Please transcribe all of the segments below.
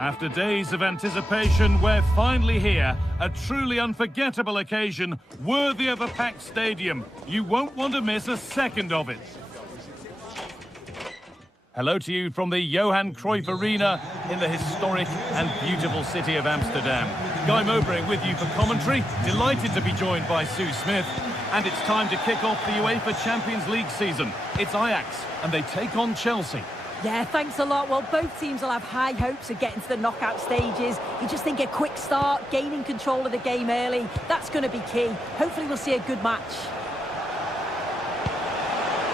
After days of anticipation, we're finally here. A truly unforgettable occasion, worthy of a packed stadium. You won't want to miss a second of it. Hello to you from the Johan Cruyff Arena in the historic and beautiful city of Amsterdam. Guy Mowbray with you for commentary. Delighted to be joined by Sue Smith. And it's time to kick off the UEFA Champions League season. It's Ajax, and they take on Chelsea. Yeah, thanks a lot. Well, both teams will have high hopes of getting to the knockout stages. You just think a quick start, gaining control of the game early, that's going to be key. Hopefully we'll see a good match.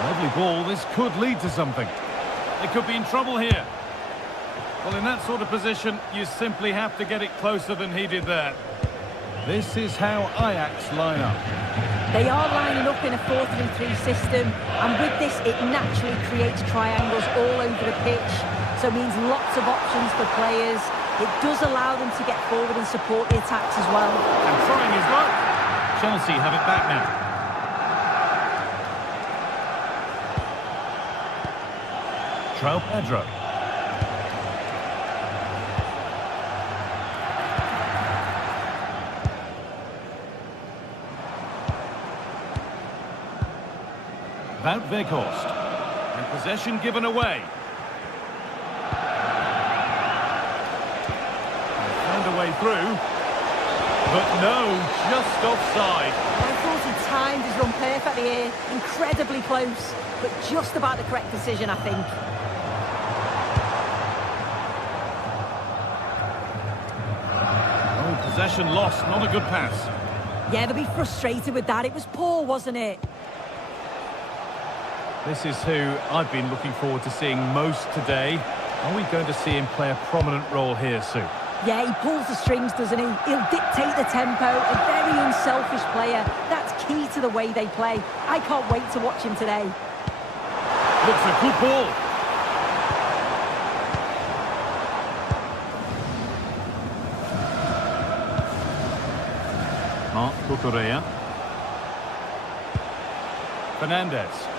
Lovely ball. This could lead to something. They could be in trouble here. Well, in that sort of position, you simply have to get it closer than he did there. This is how Ajax line up. They are lining up in a 4-3-3 system, and with this, it naturally creates triangles all over the pitch, so it means lots of options for players. It does allow them to get forward and support the attacks as well. And trying his luck. Chelsea have it back now. João Pedro. Wout Weghorst. And possession given away. They found a way through. But no, just offside. I thought he timed his run perfectly here. Incredibly close, but just about the correct decision, I think. Oh, possession lost, not a good pass. Yeah, they'll be frustrated with that. It was poor, wasn't it? This is who I've been looking forward to seeing most today. Are we going to see him play a prominent role here, Sue? Yeah, he pulls the strings, doesn't he? He'll dictate the tempo, a very unselfish player. That's key to the way they play. I can't wait to watch him today. Looks a good ball. Marc Cucurella. Fernandes.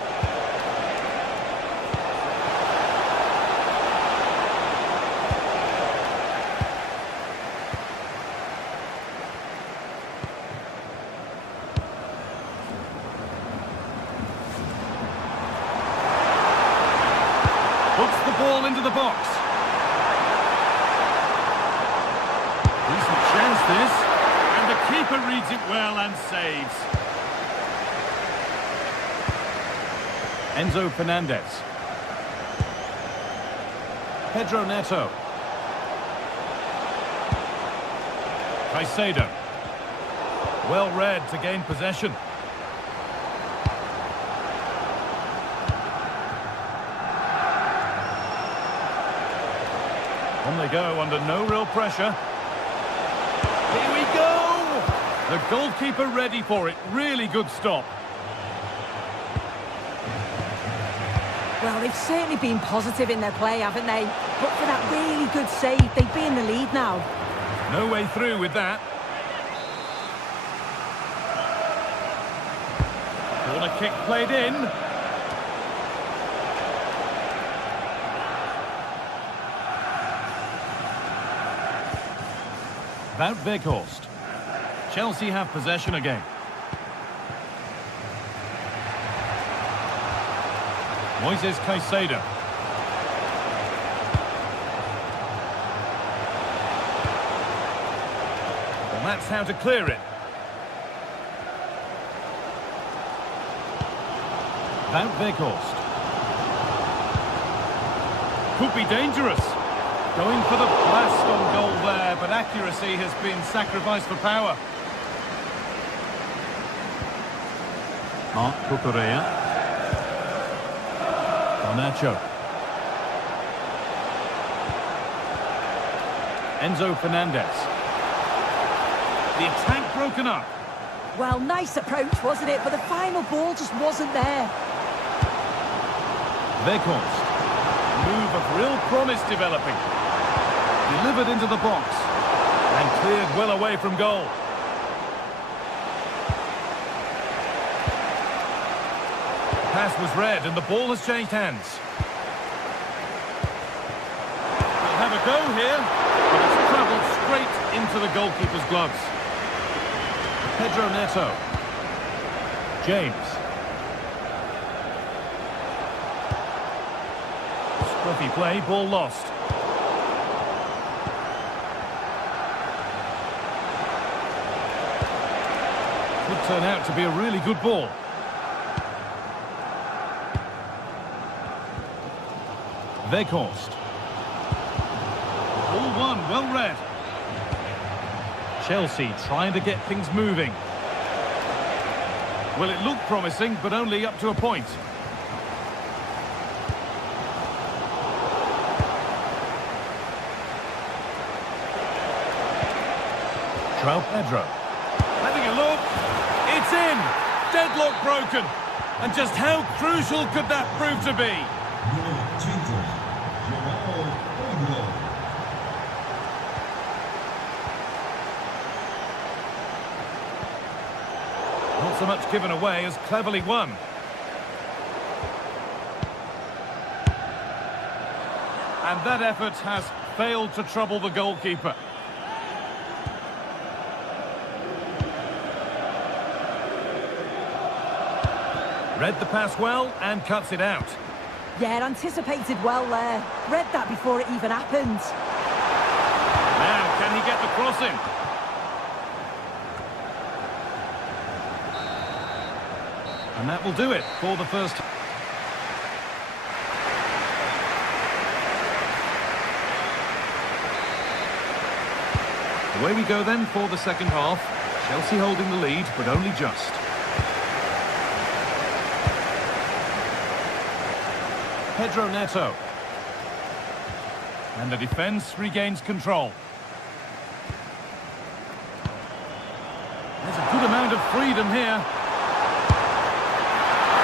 Puts the ball into the box. Decent chance this. And the keeper reads it well and saves. Enzo Fernandez. Pedro Neto. Caicedo. Well read to gain possession. On they go under no real pressure. Here we go! The goalkeeper ready for it. Really good stop. Well, they've certainly been positive in their play, haven't they? But for that really good save, they'd be in the lead now. No way through with that. Corner kick played in. Wout Weghorst. Chelsea have possession again. Moises Caicedo. Well, that's how to clear it. Wout Weghorst. Could be dangerous. Going for the blast on goal there, but accuracy has been sacrificed for power. Marc Cucurella. Nacho. Enzo Fernandez. The attack broken up. Well, nice approach, wasn't it? But the final ball just wasn't there. Weghorst. Move of real promise developing. Delivered into the box. And cleared well away from goal. Pass was read and the ball has changed hands. They'll have a a go here, but it's travelled straight into the goalkeeper's gloves. Pedro Neto. James. Scruffy play, ball lost. Could turn out to be a really good ball. Weghorst. All one, well read. Chelsea trying to get things moving. Well, it looked promising, but only up to a point. João Pedro. Having a look. It's in. Deadlock broken. And just how crucial could that prove to be? Not so much given away as cleverly won. And that effort has failed to trouble the goalkeeper. Read the pass well and cuts it out. Yeah, anticipated well there. Read that before it even happened. Now, can he get the cross in? And that will do it for the first. Away we go then for the second half. Chelsea holding the lead, but only just. Pedro Neto. And the defence regains control. There's a good amount of freedom here.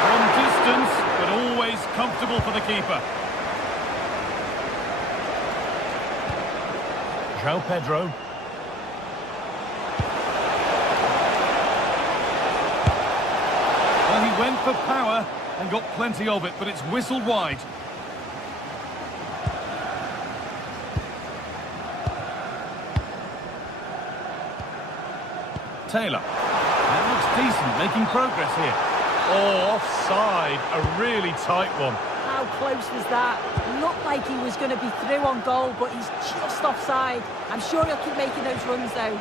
From distance, but always comfortable for the keeper. João Pedro. Well, he went for power and got plenty of it, but it's whistled wide. Taylor. That looks decent, making progress here. Oh, offside. A really tight one. How close was that? Looked like he was going to be through on goal, but he's just offside. I'm sure he'll keep making those runs, though.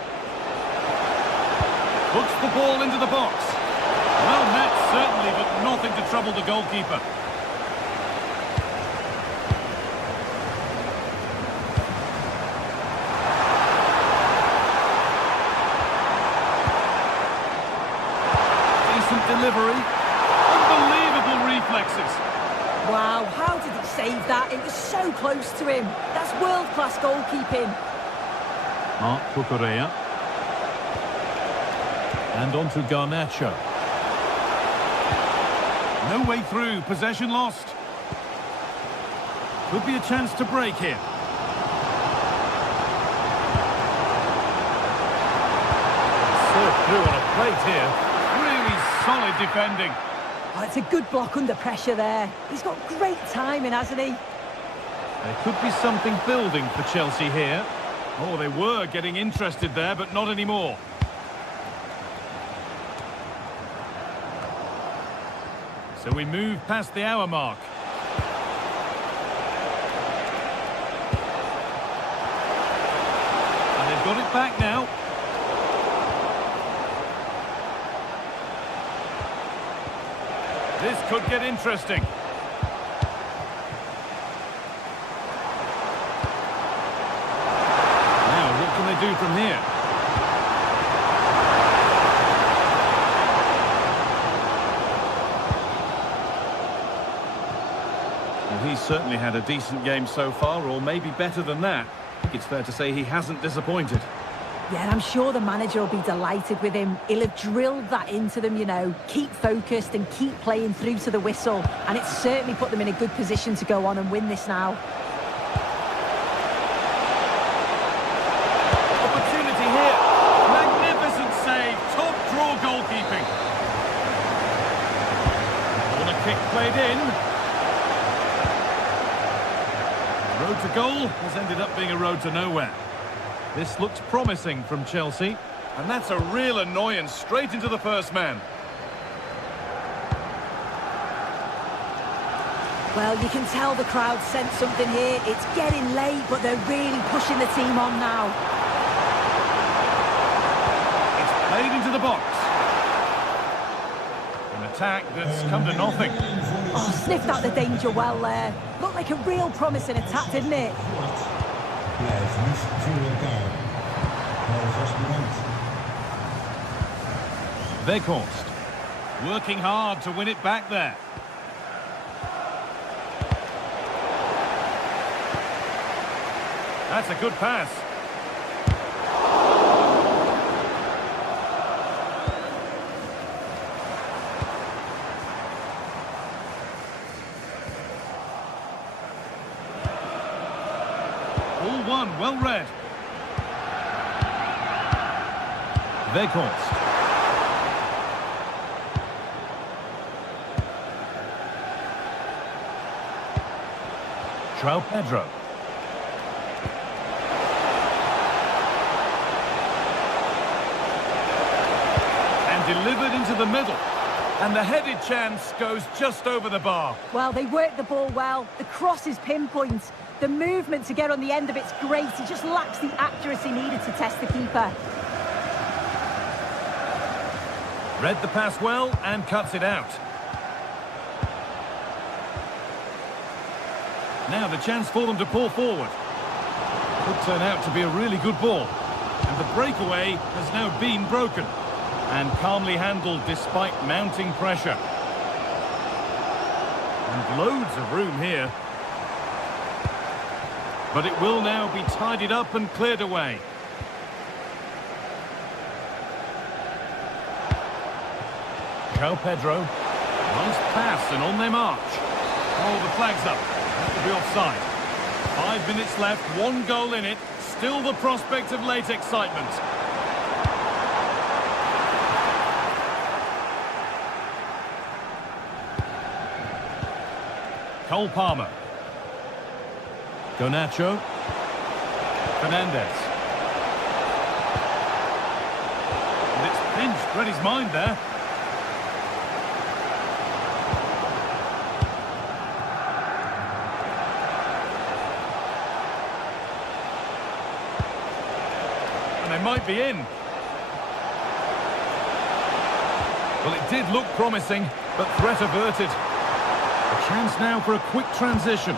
Puts the ball into the box. Well met, certainly, but nothing to trouble the goalkeeper. Decent delivery. Unbelievable reflexes. Wow, how did he save that? It was so close to him. That's world-class goalkeeping. Marc Cucurella. And on to Garnacho. No way through, possession lost. Could be a chance to break here. Served through on a plate here. Really solid defending. Oh, it's a good block under pressure there. He's got great timing, hasn't he? There could be something building for Chelsea here. Oh, they were getting interested there, but not anymore. So we move past the hour mark. And they've got it back now. This could get interesting. Now, what can they do from here? He's certainly had a decent game so far, or maybe better than that. I think it's fair to say he hasn't disappointed. Yeah, I'm sure the manager will be delighted with him. He'll have drilled that into them, you know. Keep focused and keep playing through to the whistle. And it's certainly put them in a good position to go on and win this now. Opportunity here. Magnificent save. Top draw goalkeeping. Corner kick played in. Road to goal has ended up being a road to nowhere. This looks promising from Chelsea. And that's a real annoyance straight into the first man. Well, you can tell the crowd sense something here. It's getting late, but they're really pushing the team on now. It's played into the box. An attack that's come to nothing. Oh, sniffed out the danger well there. Looked like a real promising attack, didn't it? Weghorst working hard to win it back there. That's a good pass. All one, well read. Weghorst. Pedro. And delivered into the middle. And the headed chance goes just over the bar. Well, they worked the ball well. The cross is pinpoint. The movement to get on the end of it's great. He just lacks the accuracy needed to test the keeper. Read the pass well and cuts it out. Now the chance for them to pull forward. Could turn out to be a really good ball. And the breakaway has now been broken. And calmly handled despite mounting pressure. And loads of room here. But it will now be tidied up and cleared away. Pedro. Nice pass and on their march. Oh, the flag's up. That will be offside. 5 minutes left, 1 goal in it. Still the prospect of late excitement. Cole Palmer. Garnacho. Fernandez. And it's pinched, read his mind there. And they might be in. Well, it did look promising, but threat averted. A chance now for a quick transition.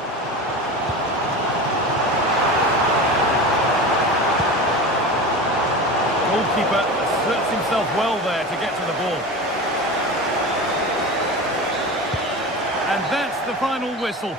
Goalkeeper asserts himself well there to get to the ball. And that's the final whistle.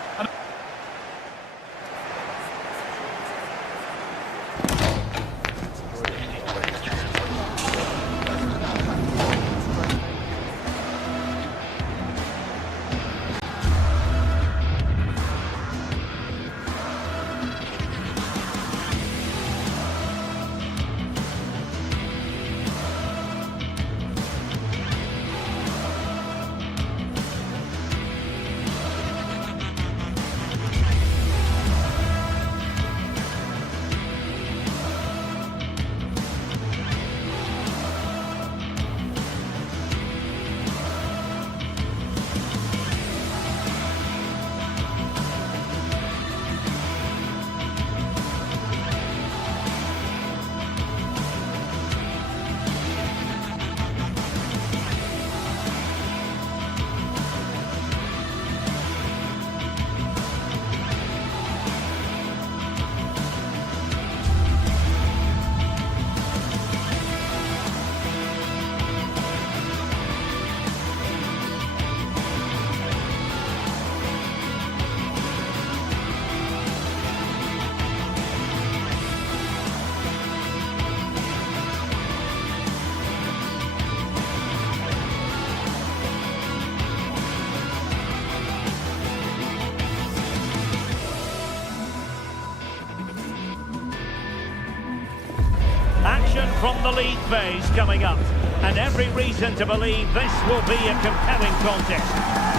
Action from the league phase coming up, and every reason to believe this will be a compelling contest.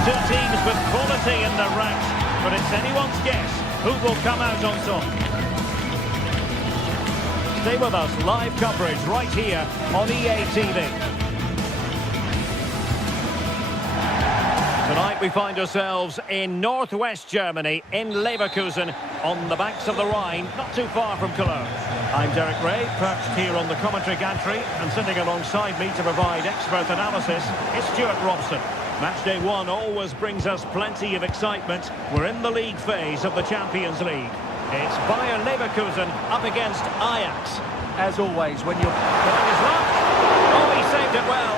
Two teams with quality in their ranks, but it's anyone's guess Who will come out on top? Stay with us, live coverage right here on EA TV. Tonight we find ourselves in northwest Germany, in Leverkusen, on the banks of the Rhine, not too far from Cologne. I'm Derek Ray, perched here on the commentary gantry, and sitting alongside me to provide expert analysis is Stuart Robson. Match day one always brings us plenty of excitement. We're in the league phase of the Champions League. It's Bayern Leverkusen up against Ajax. As always, when you're... Trying his luck. Oh, he saved it well.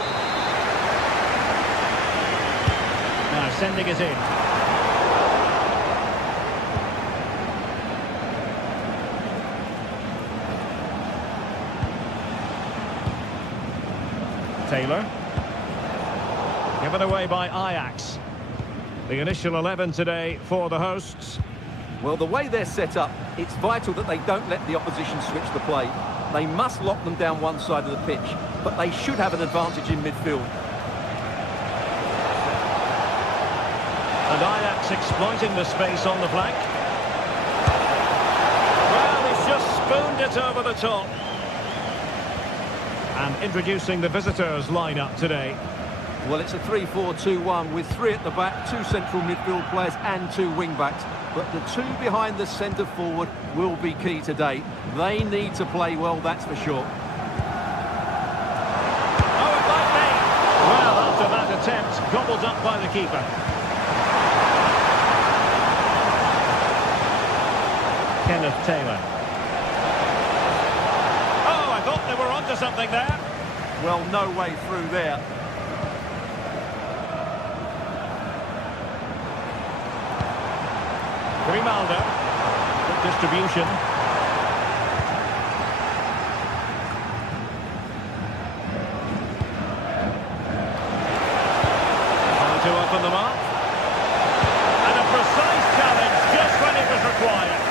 Now sending it in. Taylor. Given away by Ajax. The initial 11 today for the hosts. Well, the way they're set up, it's vital that they don't let the opposition switch the play. They must lock them down one side of the pitch, but they should have an advantage in midfield. And Ajax exploiting the space on the flank. Well, he's just spooned it over the top. And introducing the visitors lineup today. Well, it's a 3-4-2-1 with three at the back, two central midfield players and two wing-backs. But the two behind the centre forward will be key today. They need to play well, that's for sure. Oh, it might be. Well, after that attempt, gobbled up by the keeper. Kenneth Taylor. Oh, I thought they were onto something there. Well, no way through there. Grimaldo, good distribution. Trying to open them up. And a precise challenge just when it was required.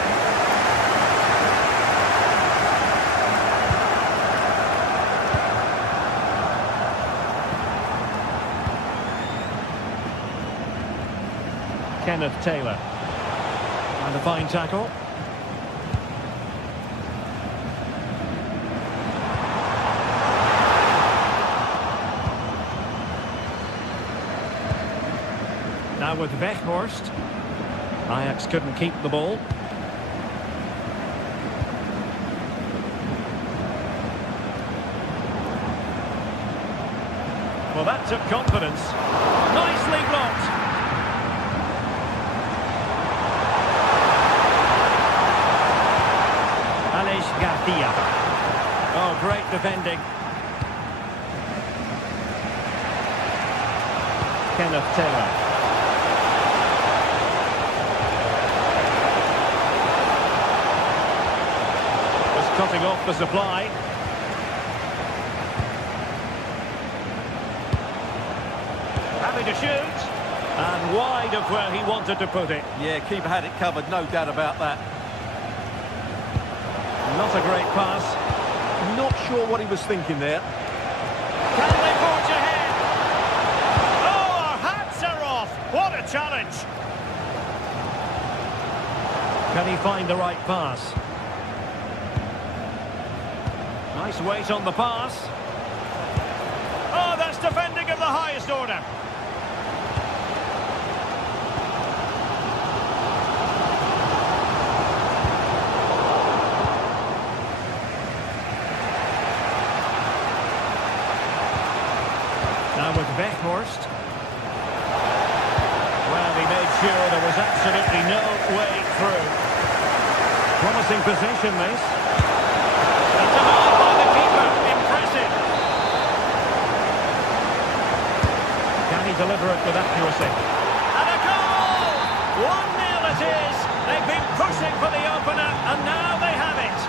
Kenneth Taylor. And a fine tackle. Now with Weghorst. Ajax couldn't keep the ball. Well, that took confidence. Nicely blocked. Garcia. Oh, great defending. Kenneth Taylor. Just cutting off the supply. Having to shoot. And wide of where he wanted to put it. Yeah, keeper had it covered, no doubt about that. Not a great pass. Not sure what he was thinking there. Can they forge ahead? Oh, our hats are off. What a challenge. Can he find the right pass? Nice weight on the pass. Oh, that's defending of the highest order. Now with Weghorst. Well, he made sure there was absolutely no way through. Promising position, this. That's a ball by the keeper. Impressive. Can he deliver it with accuracy? And a goal! 1-0 it is. They've been pushing for the opener, and now they have it.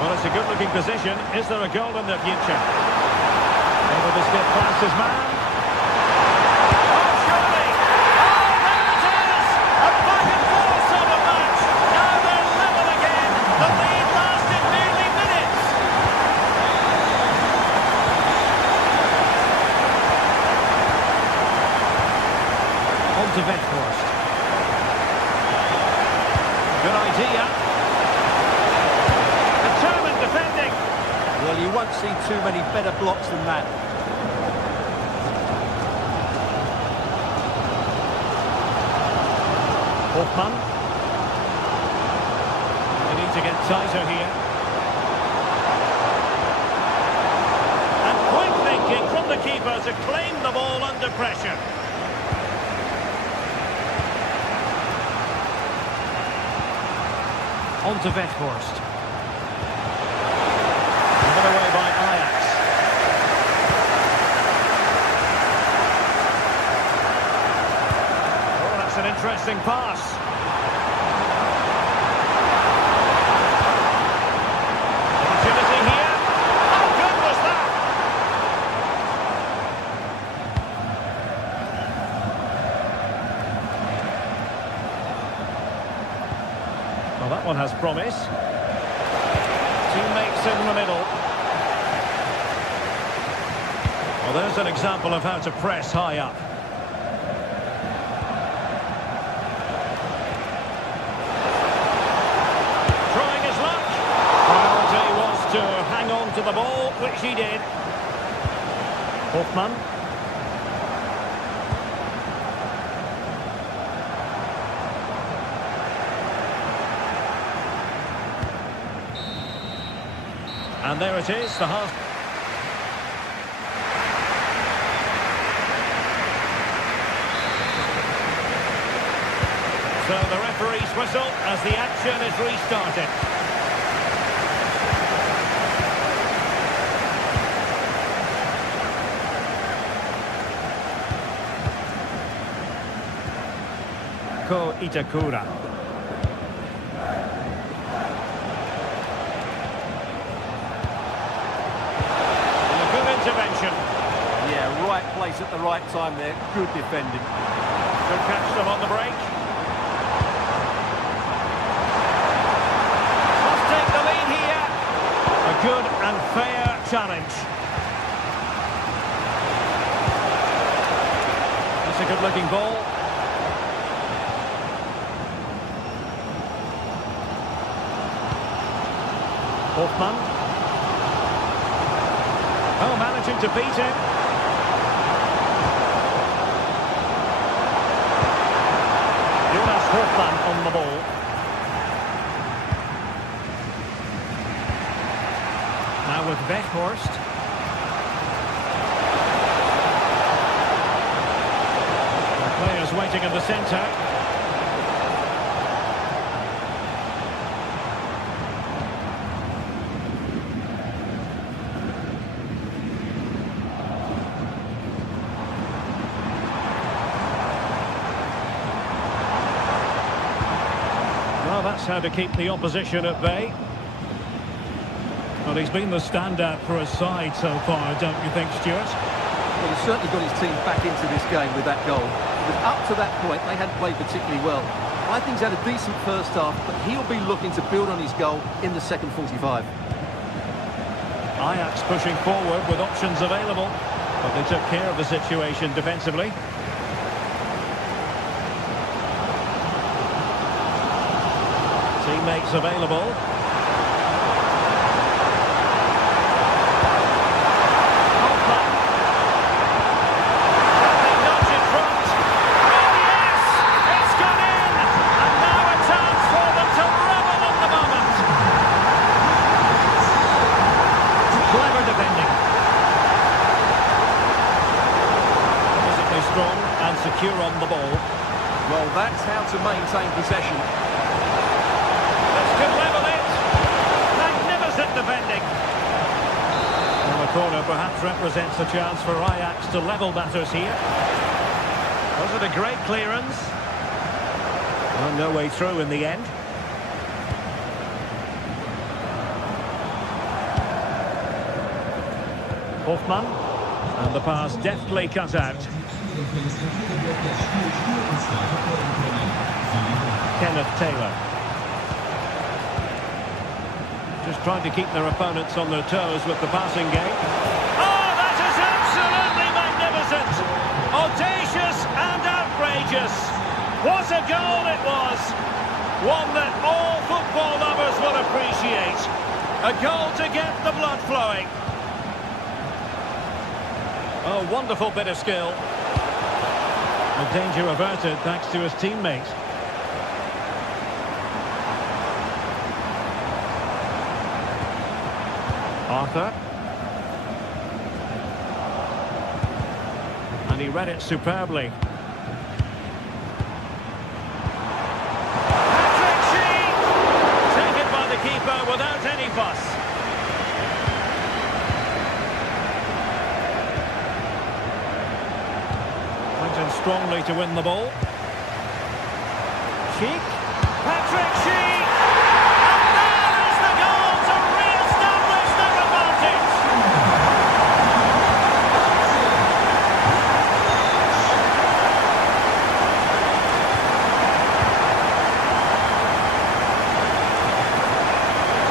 Well, it's a good-looking position. Is there a goal in the future? Able to skip past his man. Oh, surely! Oh, there it is! A back and forth sort of match. Now they're level again. The lead lasted nearly minutes. don't see too many better blocks than that. Hoffman. They need to get tighter here. And quick thinking from the keeper to claim the ball under pressure. On to Weghorst. Given away by Ajax. Oh, that's an interesting pass. Opportunity here. How good was that? Well, that one has promise. Teammates in the middle. Well, there's an example of how to press high up. Trying his luck. Priority was to hang on to the ball, which he did. Hoffman. And there it is, the half. So the referee's whistle as the action is restarted. Ko Itakura. Intervention. Yeah, right place at the right time there. Good defending. Could catch them on the break. Must take the lead here. A good and fair challenge. That's a good-looking ball. Hoffman. Oh, managing to beat him. Jonas Hoffman on the ball. Now with Weghorst. The players waiting in the centre. Well, that's how to keep the opposition at bay. Well, he's been the standout for his side so far, don't you think, Stuart? Well, he's certainly got his team back into this game with that goal. Because up to that point, they hadn't played particularly well. I think he's had a decent first half, but he'll be looking to build on his goal in the second 45. Ajax pushing forward with options available, but they took care of the situation defensively. Teammates available. Hoffman. They nudge in front. Oh yes! It's gone in! And now a chance for them to revel in the moment. Clever defending. Physically strong and secure on the ball. Well, that's how to maintain possession. Could level it. Magnificent defending. Well, the corner perhaps represents a chance for Ajax to level matters here. Was it a great clearance? Well, no way through in the end. Hoffman. And the pass deftly cut out. Kenneth Taylor. Just trying to keep their opponents on their toes with the passing game. Oh, that is absolutely magnificent! Audacious and outrageous. What a goal it was! One that all football lovers will appreciate. A goal to get the blood flowing. Oh, wonderful bit of skill. The danger averted thanks to his teammate. Arthur. And he read it superbly. Taken by the keeper without any fuss. Went in strongly to win the ball. Sheik. Patrick Sheik! And there is the goal to re-establish their advantage!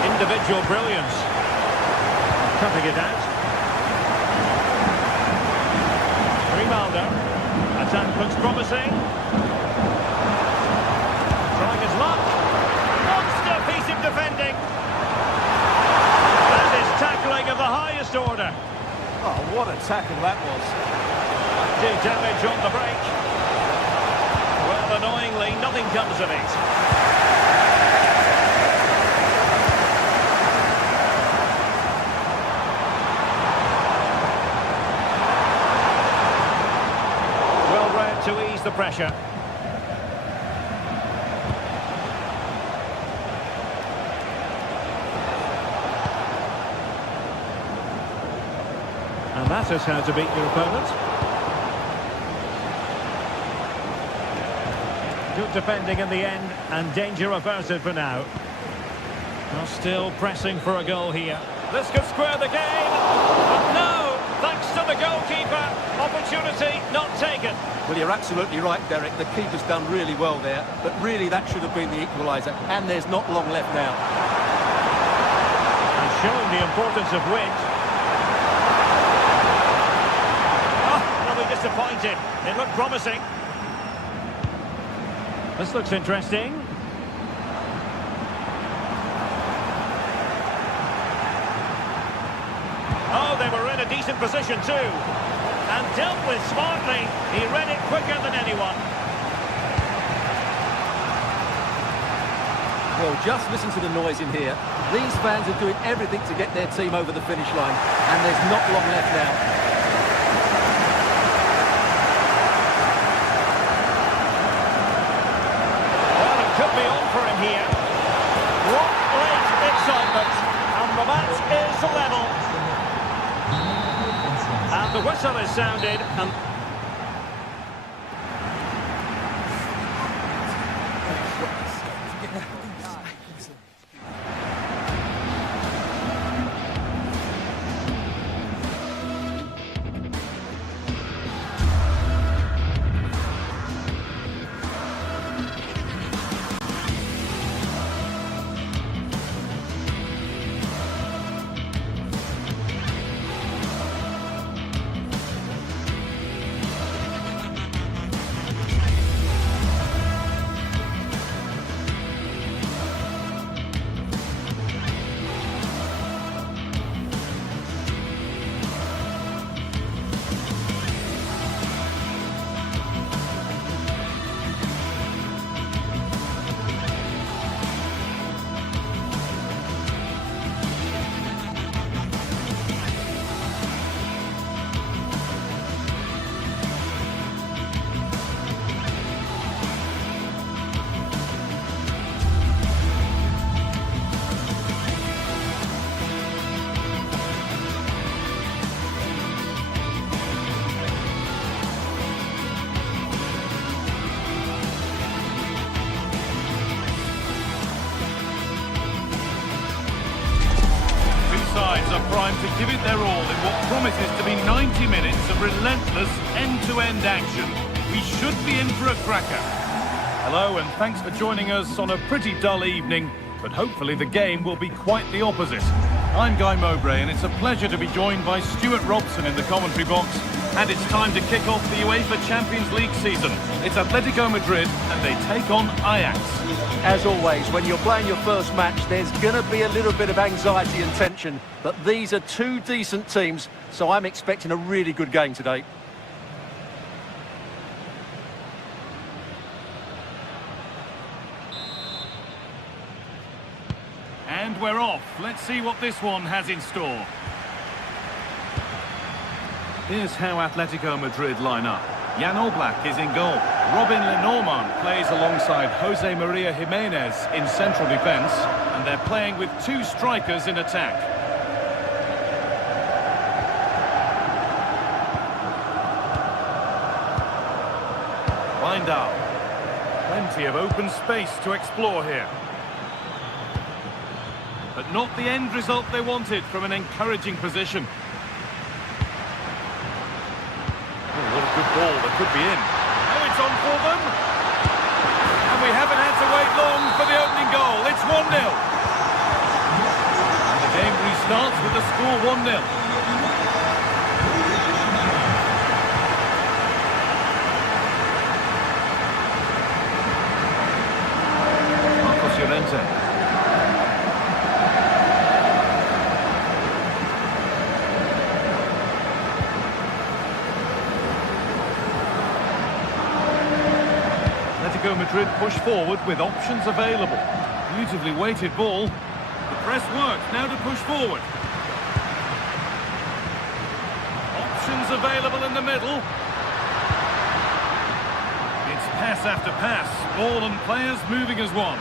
Individual brilliance. Cutting it out. Grimaldo. Attack looks promising. Trying his luck. Monster piece of defending. That is tackling of the highest order. Oh, what a tackle that was. Do damage on the break. Well, annoyingly, nothing comes of it. To ease the pressure. And that is how to beat your opponent. Good defending in the end, and danger averted for now. Now still pressing for a goal here. This could square the game, but no, thanks to the goalkeeper, opportunity not taken. Well, you're absolutely right, Derek. The keeper's done really well there, but really that should have been the equaliser, and there's not long left now. And showing the importance of wit. Oh, they'll be disappointed. It looked promising. This looks interesting. Oh, they were in a decent position too. And dealt with smartly. He read it quicker than anyone. Well, just listen to the noise in here. These fans are doing everything to get their team over the finish line, and there's not long left now. Well, it could be on for him here. What late excitement. And the match is level. And the whistle is sounded, and primed to give it their all in what promises to be 90 minutes of relentless end-to-end action. We should be in for a cracker. Hello, and thanks for joining us on a pretty dull evening, but hopefully the game will be quite the opposite. I'm Guy Mowbray, and it's a pleasure to be joined by Stuart Robson in the commentary box. And it's time to kick off the UEFA Champions League season. It's Atletico Madrid, and they take on Ajax. As always, when you're playing your first match, there's going to be a little bit of anxiety and tension. But these are two decent teams, so I'm expecting a really good game today. And we're off. Let's see what this one has in store. Here's how Atletico Madrid line up. Jan Oblak is in goal. Robin Lenormand plays alongside Jose Maria Jimenez in central defence. And they're playing with two strikers in attack. Wijndal. Plenty of open space to explore here. But not the end result they wanted from an encouraging position. Oh, what a good ball that could be in. Oh, it's on for them. And we haven't had to wait long for the opening goal. It's 1-0. And the game restarts with the score 1-0. Marcos Llorente. Atletico Madrid push forward with options available. Beautifully weighted ball. The press works, now to push forward. Options available in the middle. It's pass after pass. Ball and players moving as one.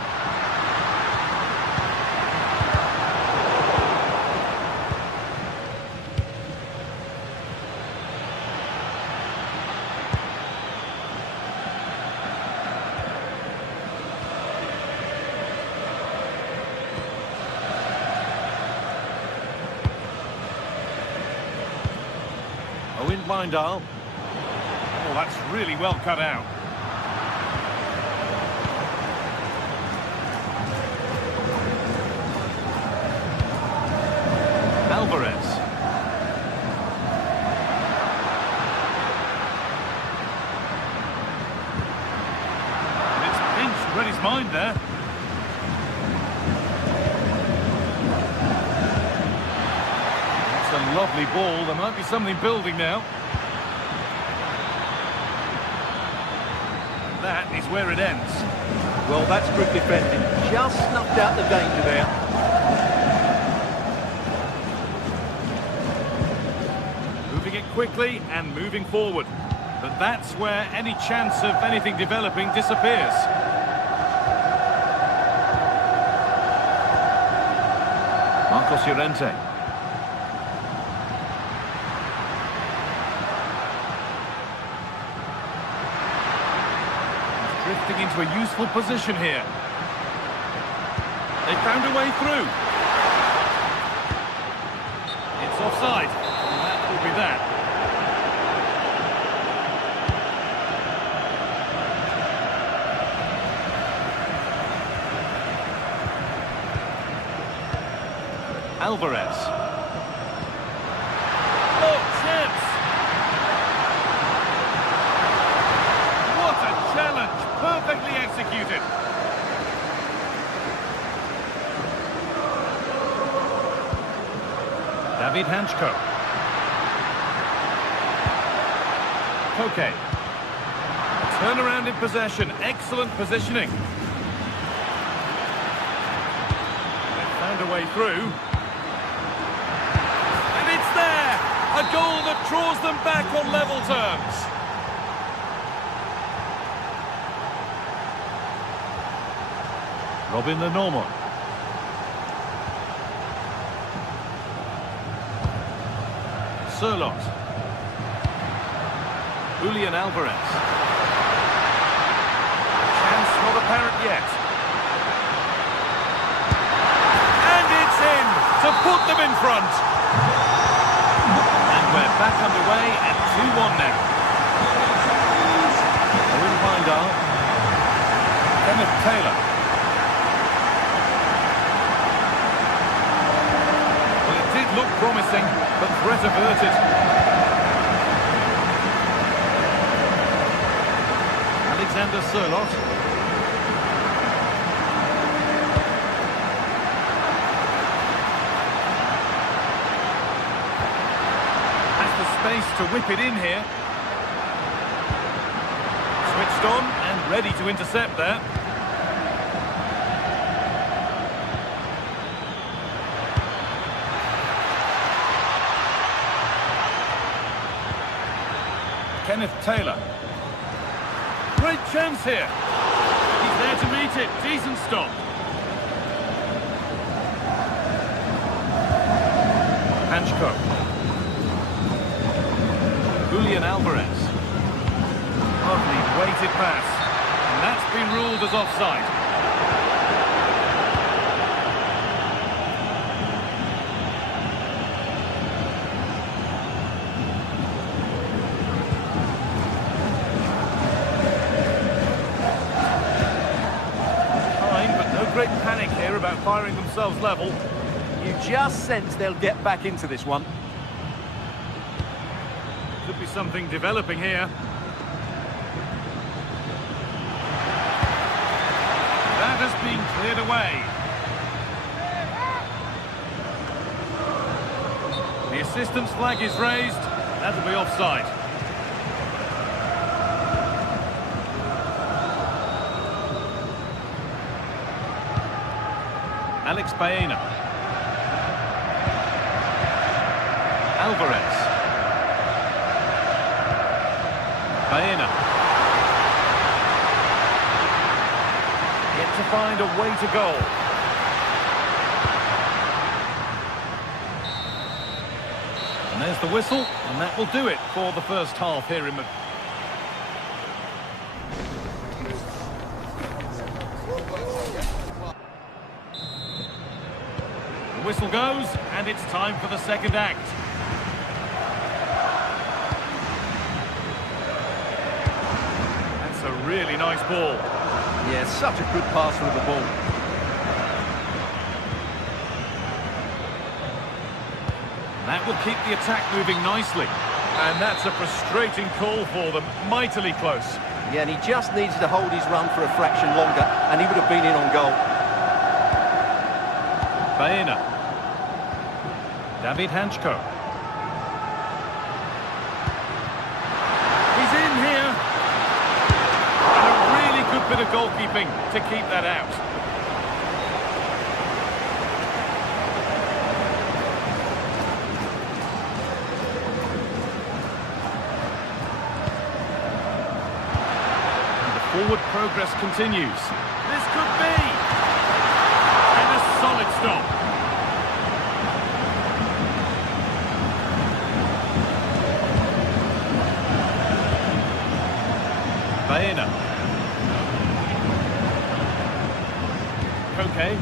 Wijndal. Oh, that's really well cut out. Alvarez. And it's pinched, read his mind there. That's a lovely ball. There might be something building now. That is where it ends. Well, that's good defending. Just snuffed out the danger there. Moving it quickly and moving forward. But that's where any chance of anything developing disappears. Marcos Llorente. Drifting into a useful position here. They found a way through. It's offside. And that will be that. Alvarez. Oh, chance! What a challenge! Perfectly executed. David Hanchko. Koke. Turnaround in possession. Excellent positioning. They found a way through. And it's there! A goal that draws them back on level terms. Robin Lenormand. Sirlot. Julian Alvarez. Chance not apparent yet. And it's in to put them in front. And we're back underway at 2-1 now. Owen Wijndal. Kenneth Taylor. pressing, but threat averted. Alexander Sørloth. Has the space to whip it in here. Switched on and ready to intercept there. Kenneth Taylor. Great chance here. He's there to meet it. Decent stop. Hanchko. Julian Alvarez. Lovely weighted pass. And that's been ruled as offside. Great panic here about firing themselves level. You just sense they'll get back into this one. Could be something developing here. That has been cleared away. The assistant's flag is raised. That'll be offside. Alex Baena. Alvarez. Baena. Yet to find a way to goal. And there's the whistle, and that will do it for the first half here in The whistle goes, and it's time for the second act. That's a really nice ball. Yeah, such a good passer of the ball. That will keep the attack moving nicely. And that's a frustrating call for them. Mightily close. Yeah, and he just needs to hold his run for a fraction longer, and he would have been in on goal. Baena. David Hanchko. He's in here. And a really good bit of goalkeeping to keep that out. And the forward progress continues. This could be. And a solid stop. Baena. Okay.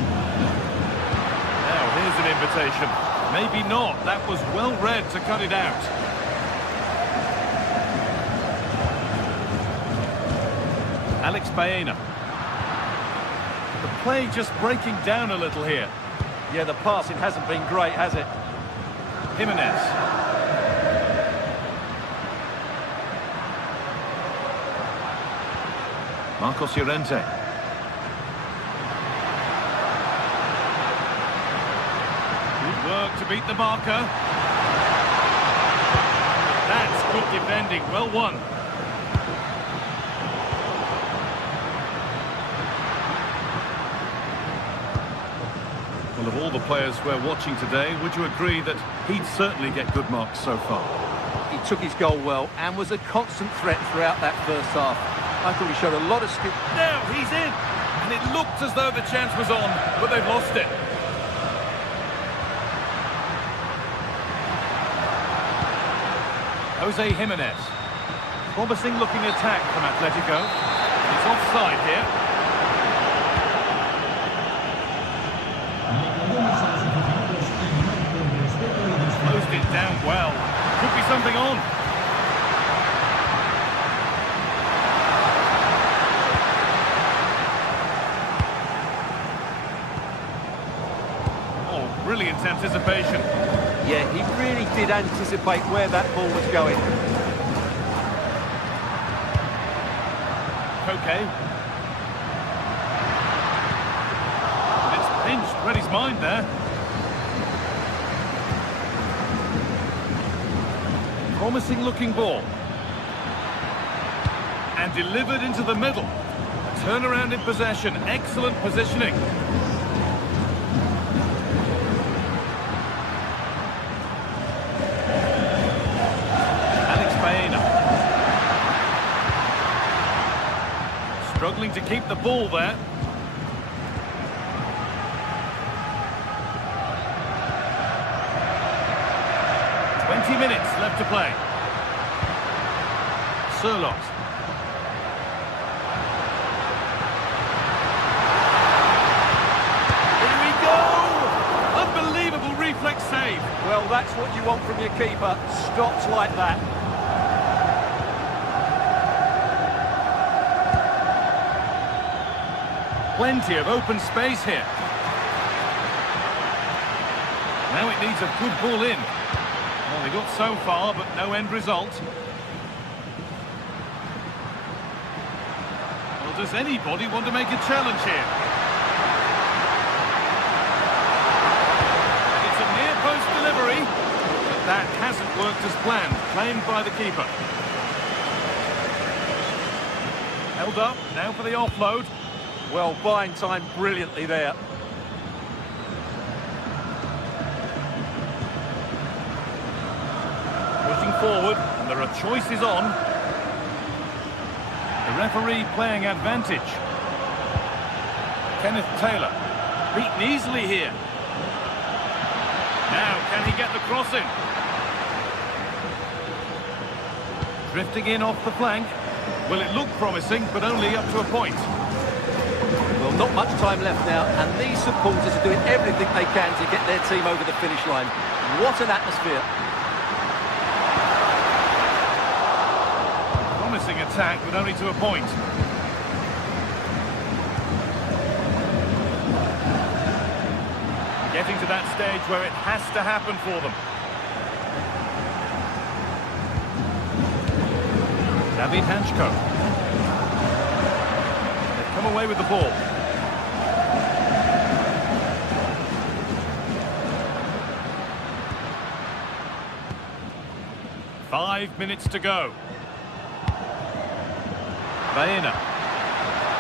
Now here's an invitation. Maybe not. That was well read to cut it out. Alex Baena. The play just breaking down a little here. Yeah, the passing hasn't been great, has it? Jimenez. Marcos Llorente. Good work to beat the marker. That's good defending, well won. Well, of all the players we're watching today, would you agree that he'd certainly get good marks so far? He took his goal well and was a constant threat throughout that first half. I thought he showed a lot of skill. Now he's in, and it looked as though the chance was on, but they've lost it. Jose Jimenez. Promising looking attack from Atletico. It's offside here. Closed it down well. Could be something on. Oh, brilliant anticipation. Yeah, he really did anticipate where that ball was going. Okay. And it's pinched, read his mind there. Promising looking ball. And delivered into the middle. Turnaround in possession, excellent positioning. Struggling to keep the ball there. "20 minutes left to play. Surlot. Here we go! Unbelievable reflex save. Well, that's what you want from your keeper. Stops like that. Plenty of open space here. Now it needs a good ball in. Well, they got so far, but no end result. Well, does anybody want to make a challenge here? And it's a near-post delivery, but that hasn't worked as planned. Claimed by the keeper. Held up, now for the offload. Well, buying time brilliantly there. Pushing forward, and there are choices on. The referee playing advantage. Kenneth Taylor, beaten easily here. Now, can he get the cross in? Drifting in off the flank. Well, it looked promising, but only up to a point. Well, not much time left now, and these supporters are doing everything they can to get their team over the finish line. What an atmosphere. Promising attack, but only to a point. Getting to that stage where it has to happen for them. David Hanchko. They've come away with the ball. Five minutes to go. Baena.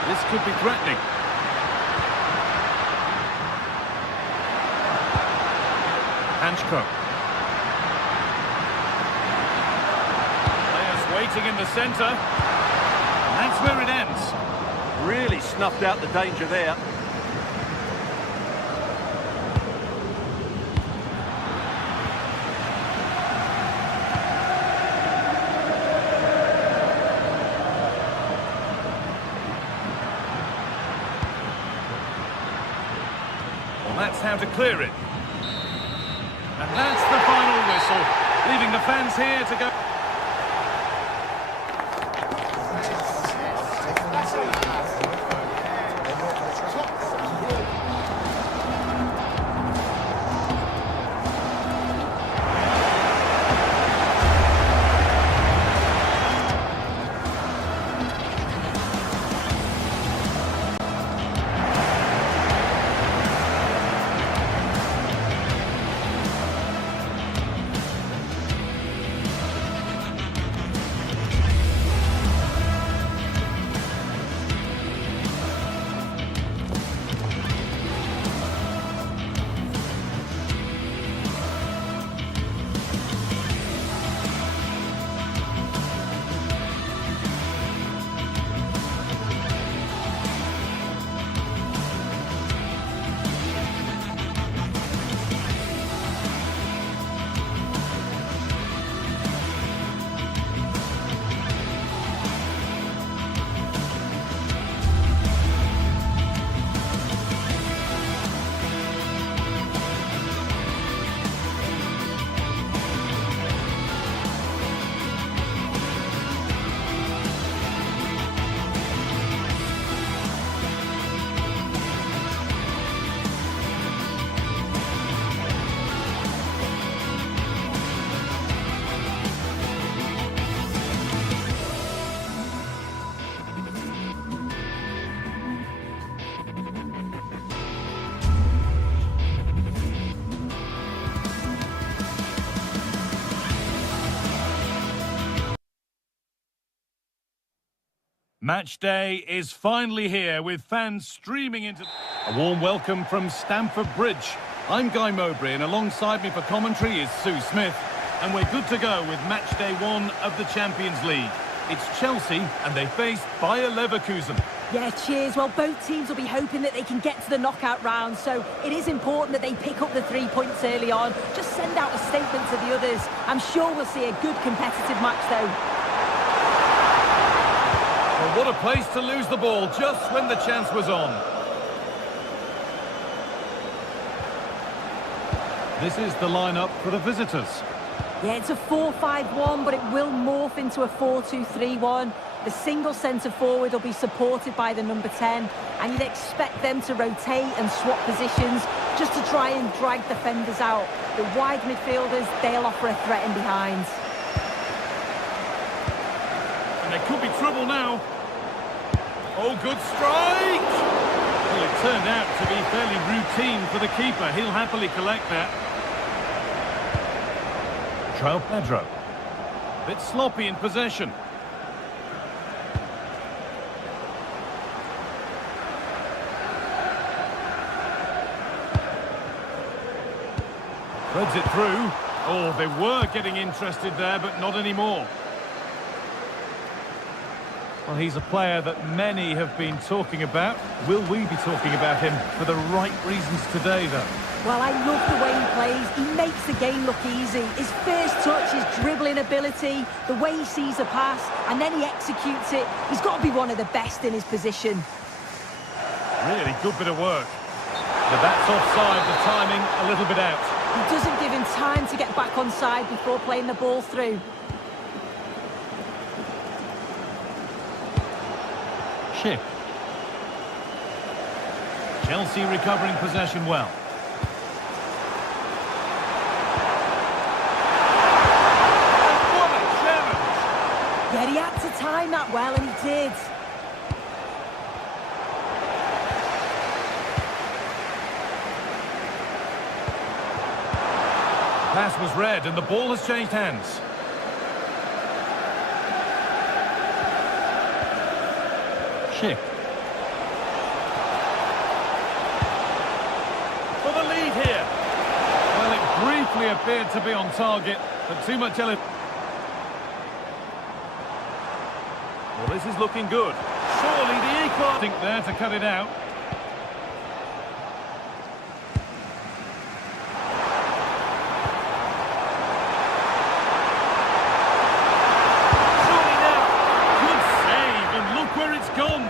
This could be threatening. Hanchko. Players waiting in the centre. And that's where it ends. Really snuffed out the danger there. That's how to clear it. And that's the final whistle, leaving the fans here to go. Match day is finally here with fans streaming into... A warm welcome from Stamford Bridge. I'm Guy Mowbray and alongside me for commentary is Sue Smith. And we're good to go with match day 1 of the Champions League. It's Chelsea and they face Bayer Leverkusen. Yeah, cheers. Well, both teams will be hoping that they can get to the knockout round, so it is important that they pick up the 3 points early on. Just send out a statement to the others. I'm sure we'll see a good competitive match, though. Well, what a place to lose the ball just when the chance was on. This is the lineup for the visitors. Yeah, it's a 4-5-1, but it will morph into a 4-2-3-1. The single centre-forward will be supported by the number 10, and you'd expect them to rotate and swap positions just to try and drag defenders out. The wide midfielders, they'll offer a threat in behind. And there could be trouble now. Oh, good strike! Well, it turned out to be fairly routine for the keeper. He'll happily collect that. João Pedro. Bit sloppy in possession. Threads it through. Oh, they were getting interested there, but not anymore. Well, he's a player that many have been talking about. Will we be talking about him for the right reasons today, though? Well, I love the way he plays. He makes the game look easy. His first touch, his dribbling ability, the way he sees a pass, and then he executes it. He's got to be one of the best in his position. Really good bit of work. But that's offside, the timing a little bit out. He doesn't give him time to get back on side before playing the ball through. Chip. Chelsea recovering possession well. What a challenge! Yeah, he had to time that well, and he did. Pass was read and the ball has changed hands. Chip. For the lead here. Well, it briefly appeared to be on target, but too much Well, this is looking good. Surely the equal there to cut it out.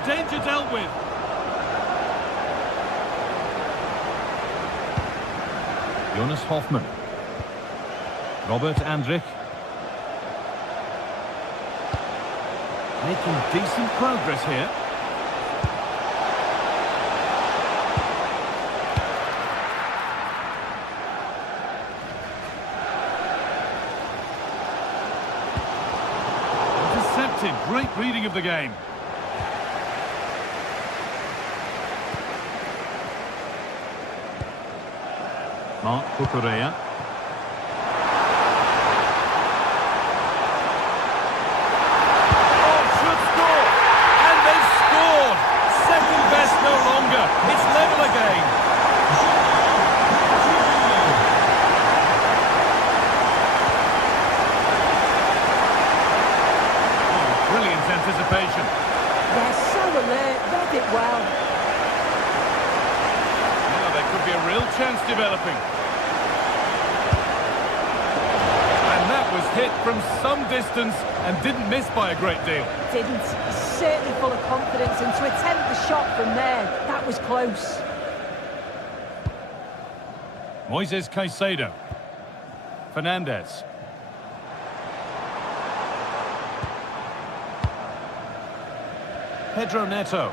Danger dealt with. Jonas Hoffmann. Robert Andrich. Making decent progress here. Intercepted. Great reading of the game. Mark Cucurella. Oh, should score! And they've scored! Second best no longer. It's level again. Oh, brilliant anticipation. They're so alert, read it well. Now there could be a real chance developing. Was hit from some distance and didn't miss by a great deal. Didn't. He's certainly full of confidence, and to attempt the shot from there, that was close. Moises Caicedo. Fernandez. Pedro Neto.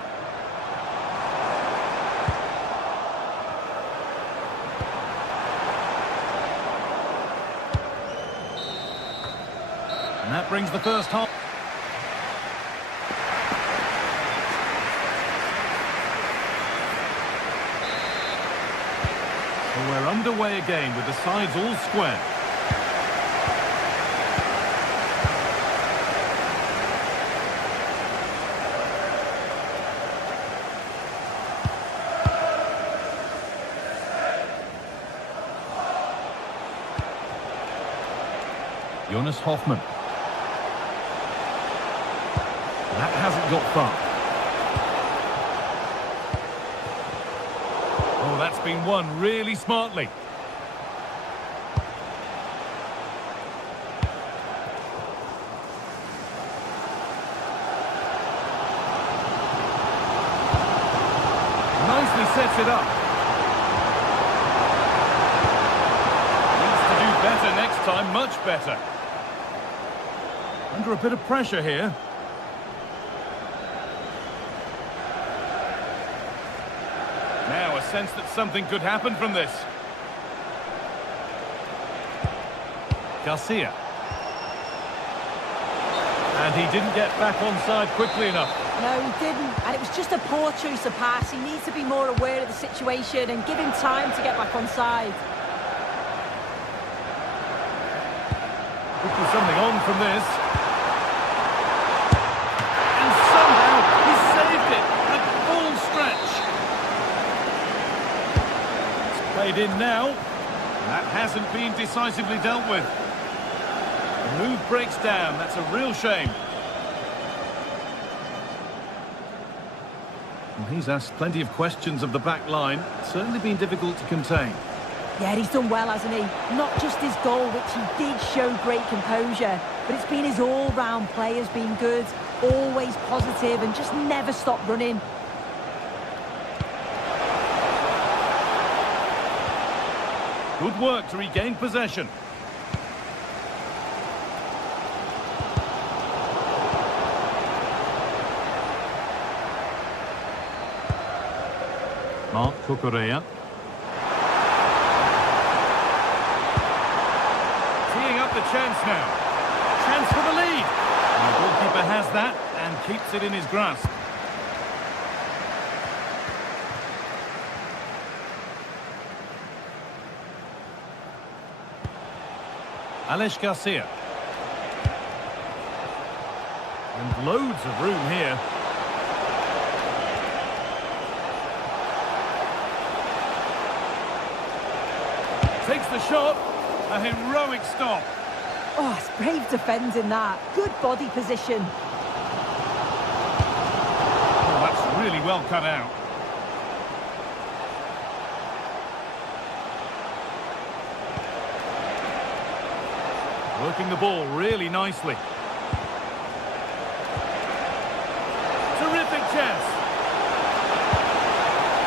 And that brings the first half. So we're underway again with the sides all square. Jonas Hoffmann. That hasn't got far. Oh, that's been won really smartly. Nicely sets it up. Needs to do better next time, much better. Under a bit of pressure here. Now a sense that something could happen from this. Garcia. And he didn't get back onside quickly enough. No, he didn't. And it was just a poor choice of pass. He needs to be more aware of the situation and give him time to get back onside. Could be something on from this. And somehow he saved it at full stretch. It's played in now. That hasn't been decisively dealt with. The move breaks down. That's a real shame. Well, he's asked plenty of questions of the back line. It's certainly been difficult to contain. Yeah, he's done well, hasn't he? Not just his goal, which he did show great composure, but it's been his all-round play has been good, always positive and just never stopped running. Good work to regain possession. Mark Cucurella. Teeing up the chance now. Chance for the lead. And the goalkeeper has that and keeps it in his grasp. Alex Garcia. And loads of room here. Takes the shot. A heroic stop. Oh, it's brave defending that. Good body position. Oh, that's really well cut out. Working the ball really nicely. Terrific chance.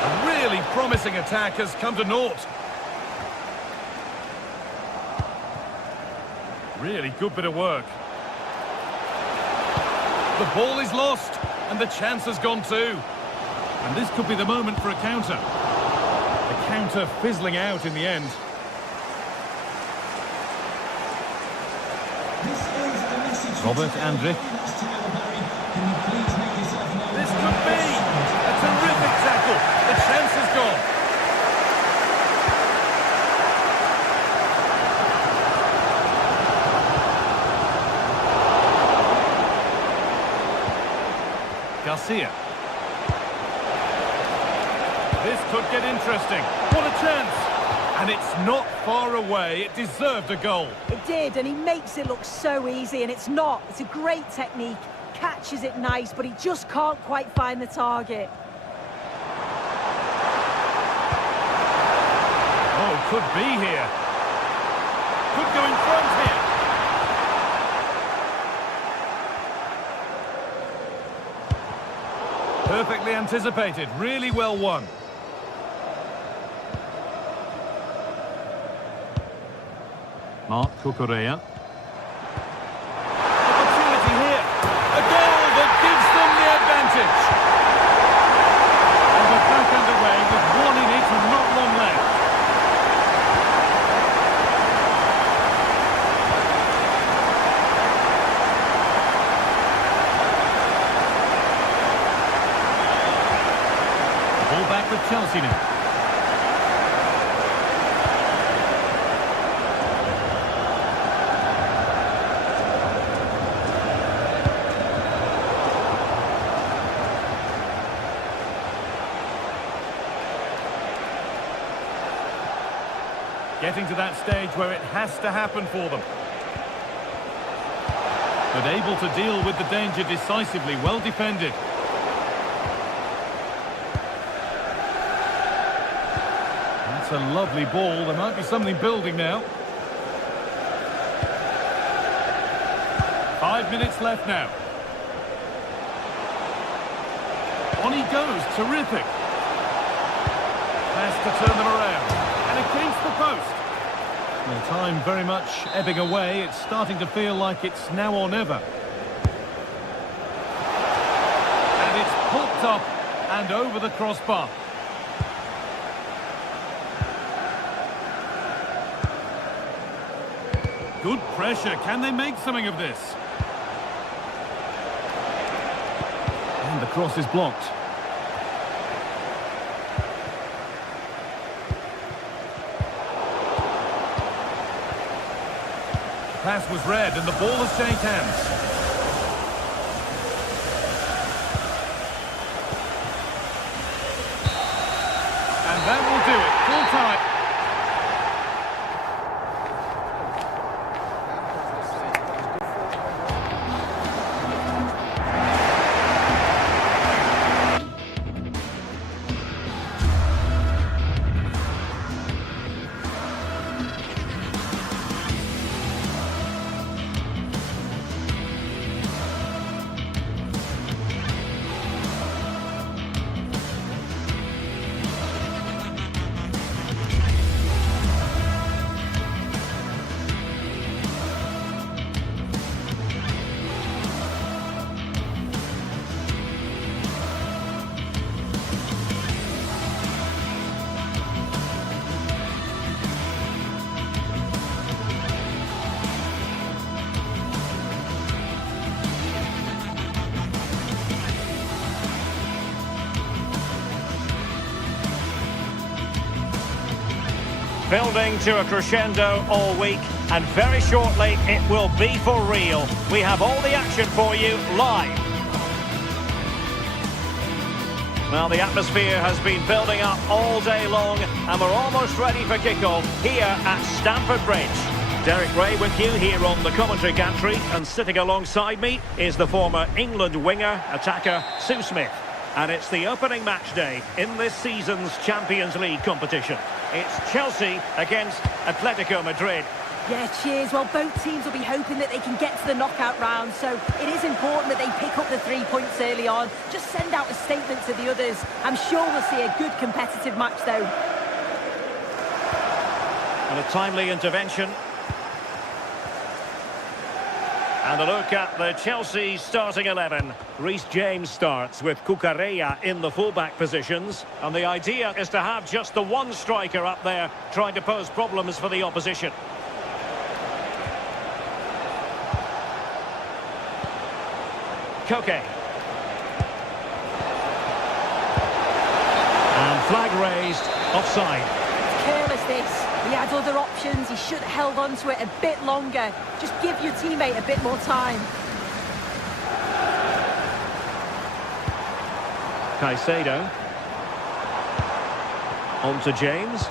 A really promising attack has come to naught. Really good bit of work. The ball is lost, and the chance has gone too. And this could be the moment for a counter. The counter fizzling out in the end. Robert Andrich. This could be a terrific tackle. The chance is gone. Garcia. This could get interesting. What a chance! And it's not far away. It deserved a goal. It did, and he makes it look so easy, and it's not. It's a great technique. Catches it nice, but he just can't quite find the target. Oh, could be here. Could go in front here. Perfectly anticipated, really well won. Mark Cucurella. Opportunity here. A goal that gives them the advantage. And we're back underway with one in it and not long left. Ball back with Chelsea now. Getting to that stage where it has to happen for them. but able to deal with the danger decisively. Well defended. That's a lovely ball. There might be something building now. 5 minutes left now. On he goes. Terrific. Has to turn them around. And against the post. Well, time very much ebbing away. It's starting to feel like it's now or never. And it's pulped up and over the crossbar. Good pressure. Can they make something of this? And the cross is blocked. Pass was read and the ball has changed hands. And that will do it. Full time. Building to a crescendo all week, and very shortly it will be for real. We have all the action for you live. Well, the atmosphere has been building up all day long, and we're almost ready for kickoff here at Stamford Bridge. Derek Ray with you here on the commentary gantry, and sitting alongside me is the former England winger, attacker Sue Smith. And it's the opening match day in this season's Champions League competition. It's Chelsea against Atletico Madrid. Yeah, cheers. Well, both teams will be hoping that they can get to the knockout round, so it is important that they pick up the 3 points early on. Just send out a statement to the others. I'm sure we'll see a good competitive match, though. And a timely intervention. And a look at the Chelsea starting 11. Reece James starts with Cucurella in the fullback positions. And the idea is to have just the one striker up there trying to pose problems for the opposition. Koke. And flag raised, offside. Careless this. He had other options. He should have held on to it a bit longer. Just give your teammate a bit more time. Caicedo. On to James.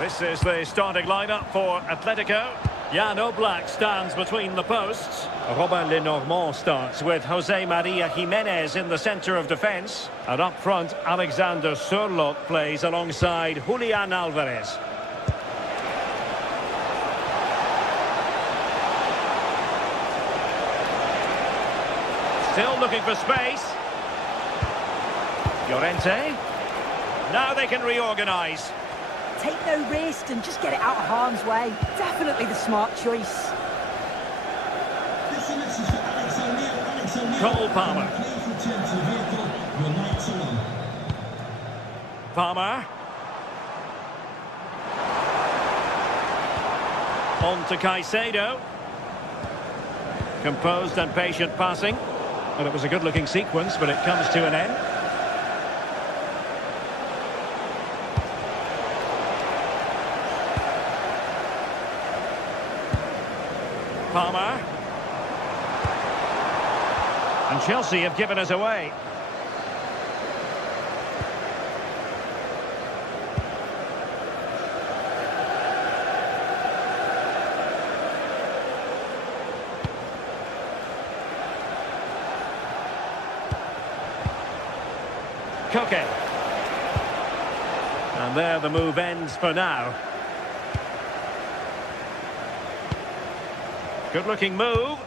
This is the starting lineup for Atletico. Jan Oblak stands between the posts. Robin Lenormand starts with Jose Maria Jimenez in the centre of defence. And up front, Alexander Sørloth plays alongside Julian Alvarez. Still looking for space. Llorente. Now they can reorganise. Take no risk and just get it out of harm's way. Definitely the smart choice. Cole Palmer. Palmer. On to Caicedo. Composed and patient passing. Well, it was a good-looking sequence, but it comes to an end. Palmer. And Chelsea have given us away. Koke. And there the move ends for now. Good looking move.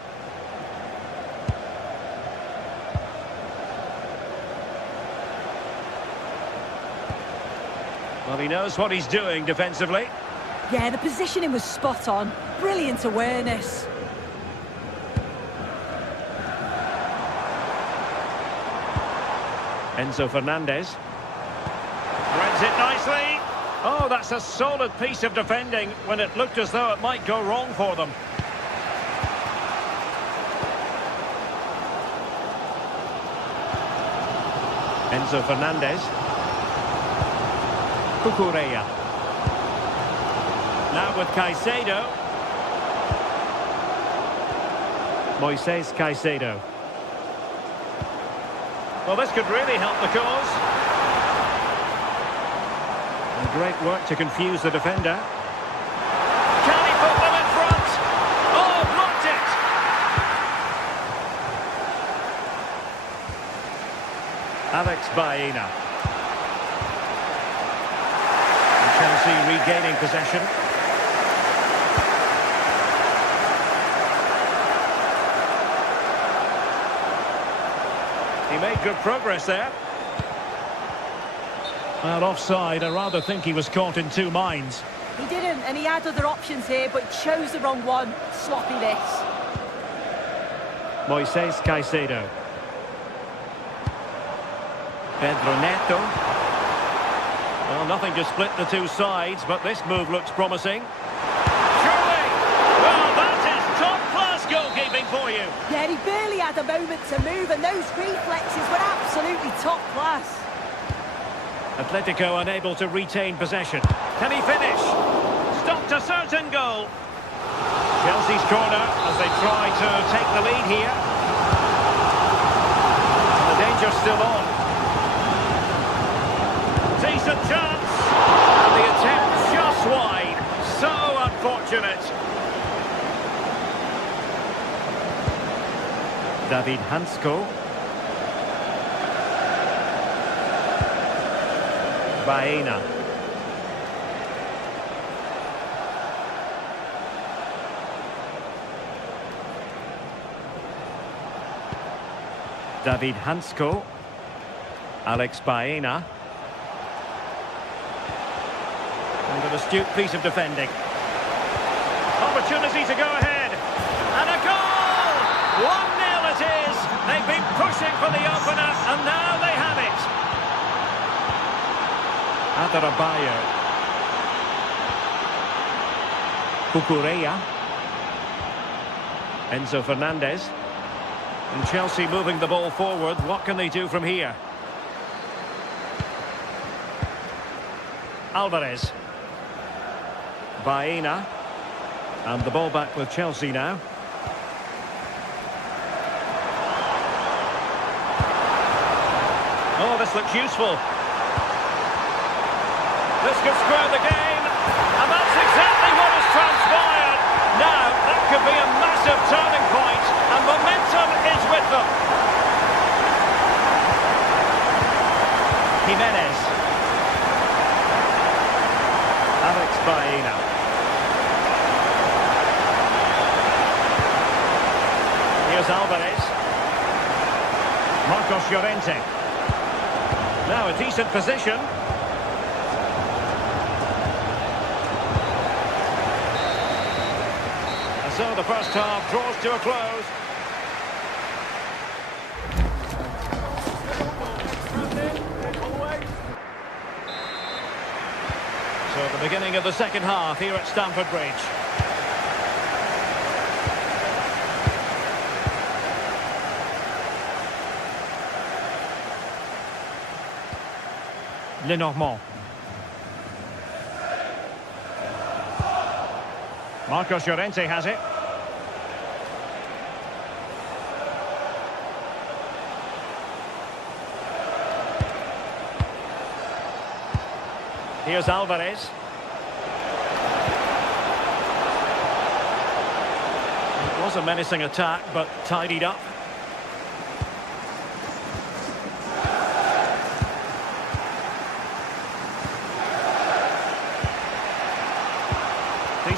Well, he knows what he's doing defensively. Yeah, the positioning was spot on. Brilliant awareness. Enzo Fernandez. Threads it nicely. Oh, that's a solid piece of defending when it looked as though it might go wrong for them. Enzo Fernandez. Cucurella. Now with Caicedo. Moises Caicedo. Well, this could really help the cause. And great work to confuse the defender. Can he put them in front? Oh, blocked it! Alex Baena. And Chelsea regaining possession. He made good progress there. Well, offside, I rather think he was caught in two minds. He didn't, and he had other options here, but chose the wrong one. Sloppy this. Moises Caicedo. Pedro Neto. Well, nothing to split the two sides, but this move looks promising. Surely! Well, that is top-class goalkeeping for you. Yeah, he barely had a moment to move, and those reflexes were absolutely top class. Atletico unable to retain possession. Can he finish? Stopped a certain goal. Chelsea's corner as they try to take the lead here. And the danger's still on. Decent chance. And the attempt just wide. So unfortunate. David Hansko. Baena. David Hansko. Alex Baena. And an astute piece of defending. Opportunity to go ahead. And a goal! 1-0 it is. They've been pushing for the opener, and now they have it. Adarabayo. Cucurella. Enzo Fernandez. And Chelsea moving the ball forward. What can they do from here? Alvarez. Baena. And the ball back with Chelsea now. Oh, this looks useful. This could square the game. And that's exactly what has transpired. Now, that could be a massive turning point. And momentum is with them. Jimenez. Alex Baena. Here's Alvarez. Marcos Llorente. Now a decent position. And so the first half draws to a close. So the beginning of the second half here at Stamford Bridge. Lenormand. Marcos Llorente has it. Here's Alvarez. It was a menacing attack, but tidied up.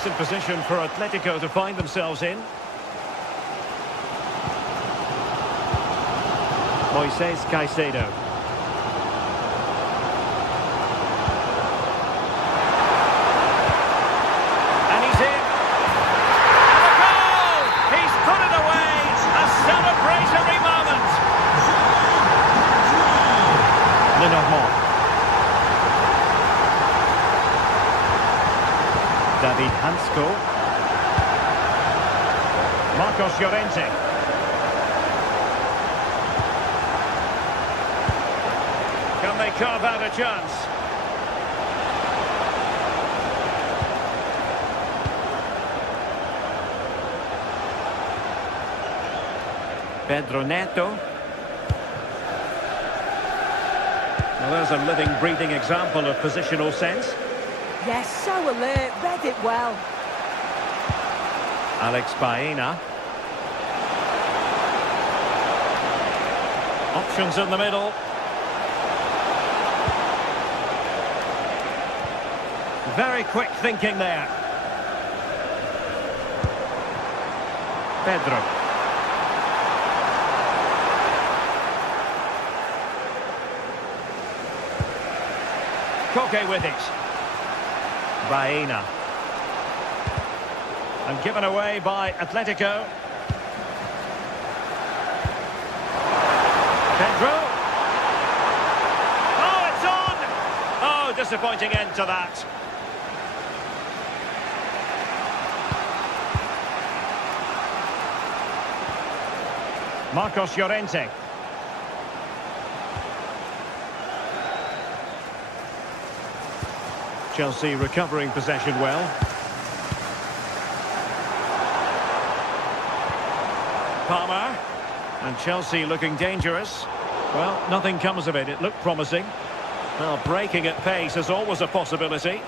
decent position for Atletico to find themselves in. Moises Caicedo. And he's in. And a goal! He's put it away! A celebratory moment! Lenormand. David Hansko. Marcos Llorente. Can they carve out a chance? Pedro Neto. Well, there's a living, breathing example of positional sense. Yes, so alert, read it well. Alex Baena. Options in the middle. Very quick thinking there. Pedro. Koke with it. Baena. And given away by Atletico. Pedro. Oh, it's on! Oh, disappointing end to that. Marcos Llorente. Chelsea recovering possession well. Palmer. And Chelsea looking dangerous. Well, nothing comes of it. It looked promising. Well, breaking at pace is always a possibility.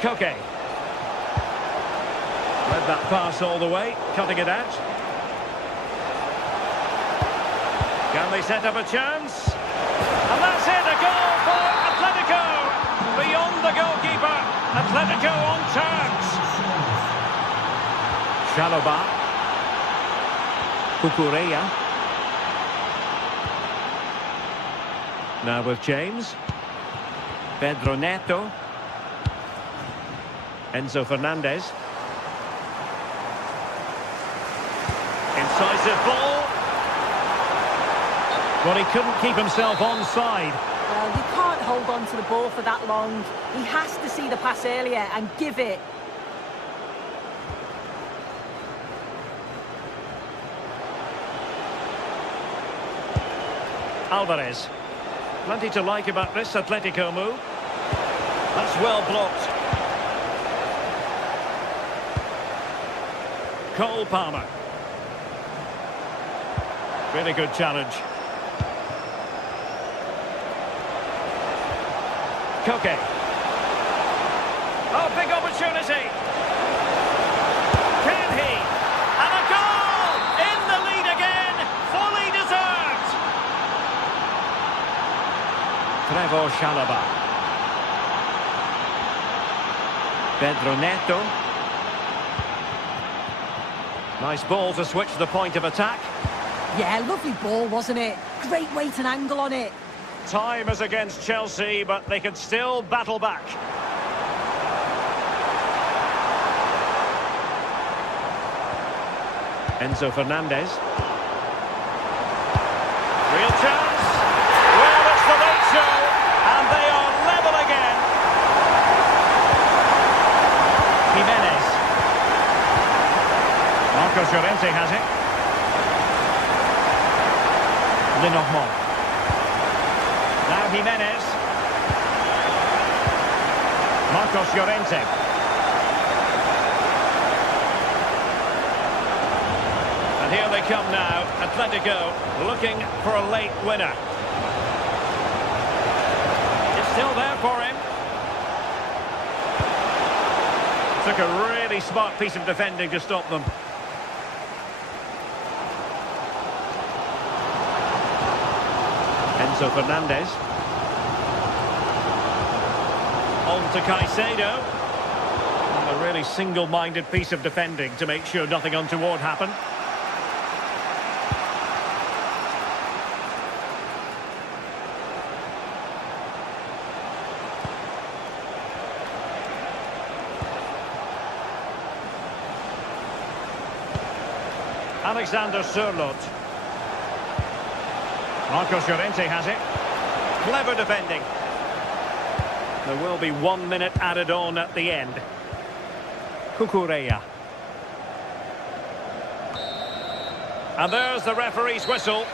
Koke. Led that pass all the way, cutting it out. Can they set up a chance? And that's it, a goal for Atletico! Beyond the goalkeeper, Atletico on terms. Chalobah. Cucurella. Now with James. Pedro Neto. Enzo Fernandez. Incisive ball. Well, he couldn't keep himself onside. Well, you can't hold on to the ball for that long. He has to see the pass earlier and give it. Alvarez. Plenty to like about this Atletico move. That's well blocked. Cole Palmer. Really good challenge. Koke. Oh, big opportunity. Can he? And a goal! In the lead again! Fully deserved! Trevor Chalobah. Pedro Neto. Nice ball to switch the point of attack. Yeah, lovely ball, wasn't it? Great weight and angle on it. Time is against Chelsea, but they can still battle back. Enzo Fernandez. Real chance. Well, it's the late show, and they are level again. Jimenez. Marcos Llorente has it. Lenormand. Now Jimenez. Marcos Llorente. And here they come now. Atletico looking for a late winner. It's still there for him. Took a really smart piece of defending to stop them. Enzo Fernandez. On to Caicedo. And a really single-minded piece of defending to make sure nothing untoward happened. Alexander Sørloth. Marcos Llorente has it. Clever defending. There will be 1 minute added on at the end. Cucurella. And there's the referee's whistle.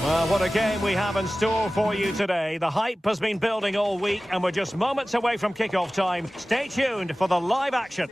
Well, what a game we have in store for you today. The hype has been building all week and we're just moments away from kick-off time. Stay tuned for the live action.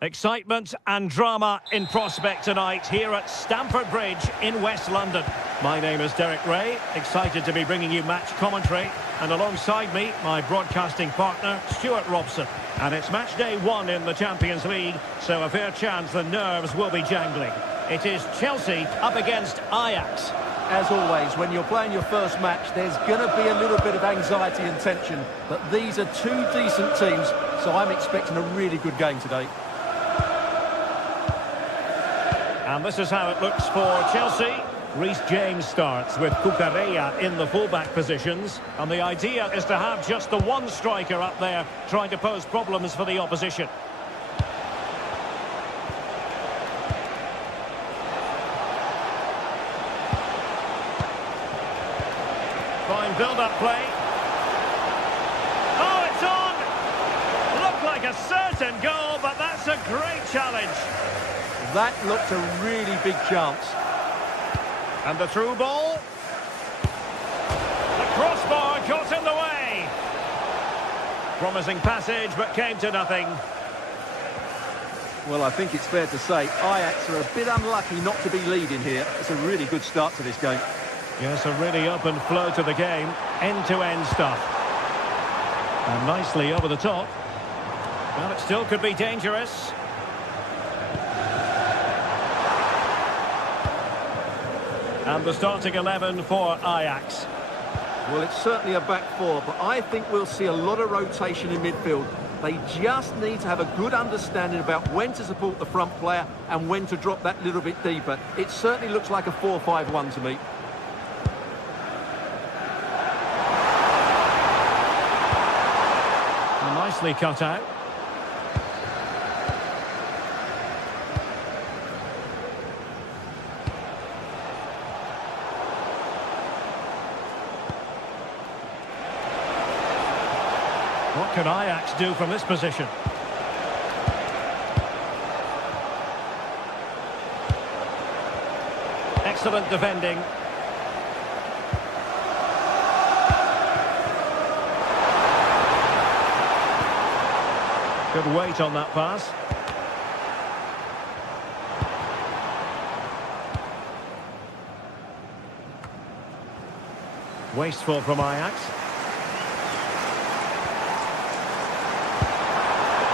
Excitement and drama in prospect tonight here at Stamford Bridge in West London. My name is Derek Ray, excited to be bringing you match commentary. And alongside me, my broadcasting partner, Stuart Robson. And it's match day 1 in the Champions League, so a fair chance the nerves will be jangling. It is Chelsea up against Ajax. As always, when you're playing your first match, there's going to be a little bit of anxiety and tension. But these are two decent teams, so I'm expecting a really good game today. And this is how it looks for Chelsea. Reece James starts with Cucurella in the fullback positions. And the idea is to have just the one striker up there trying to pose problems for the opposition. Fine build-up play. Oh, it's on! Looked like a certain goal, but that's a great challenge. That looked a really big chance. And the through ball. The crossbar got in the way. Promising passage, but came to nothing. Well, I think it's fair to say Ajax are a bit unlucky not to be leading here. It's a really good start to this game. Yes, a really open flow to the game. End-to-end stuff. And nicely over the top. Well, it still could be dangerous. And the starting 11 for Ajax. Well, it's certainly a back four, but I think we'll see a lot of rotation in midfield. They just need to have a good understanding about when to support the front player and when to drop that little bit deeper. It certainly looks like a 4-5-1 to me. Nicely cut out. What can Ajax do from this position? Excellent defending. Good weight on that pass. Wasteful from Ajax.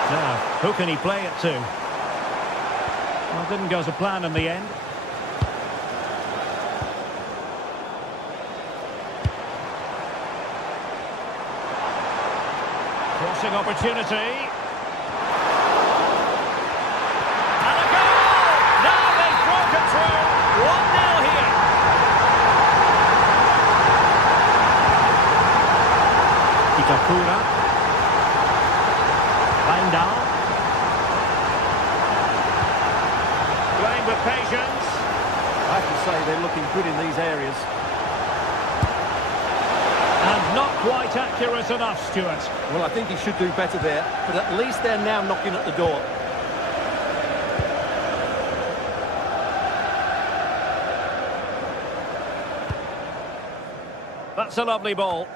Now, who can he play it to? Well, it didn't go to plan in the end. Crossing opportunity. And a goal! Now they've broken through. 1-0 here. Itakura. Wijndal. Playing with patience. I have to say they're looking good in these areas. And not quite accurate enough, Stuart. Well, I think he should do better there, but at least they're now knocking at the door. That's a lovely ball.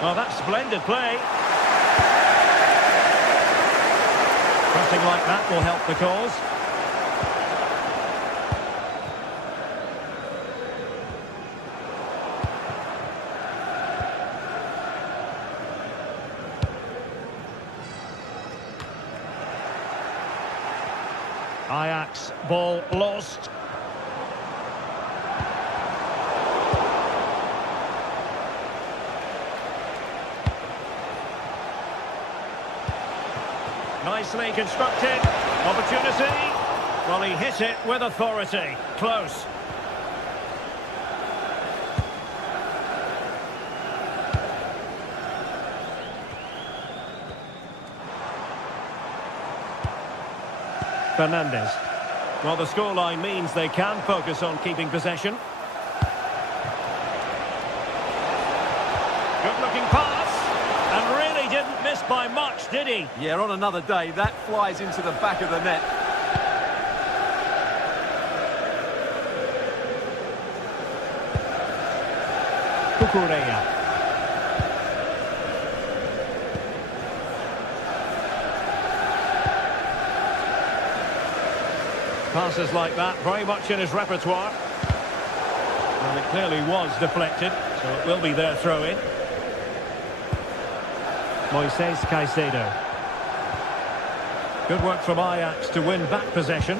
Oh, that's splendid play. Something like that will help the cause. Ajax, ball lost. Nicely constructed. Opportunity. Well, he hit it with authority. Close. Fernandes. Well, the scoreline means they can focus on keeping possession. Good-looking pass. And really didn't miss by much, did he? Yeah, on another day, that flies into the back of the net. Cucurella. Passes like that, very much in his repertoire. And it clearly was deflected, so it will be their throw-in. Moises Caicedo. Good work from Ajax to win back possession.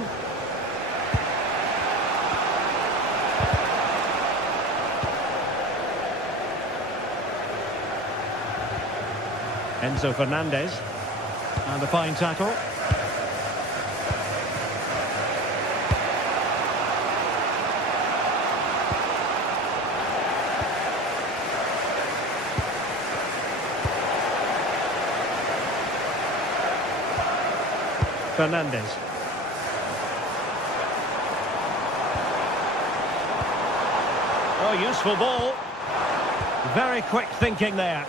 Enzo Fernandez. And a fine tackle. Fernandes. Oh, useful ball. Very quick thinking there.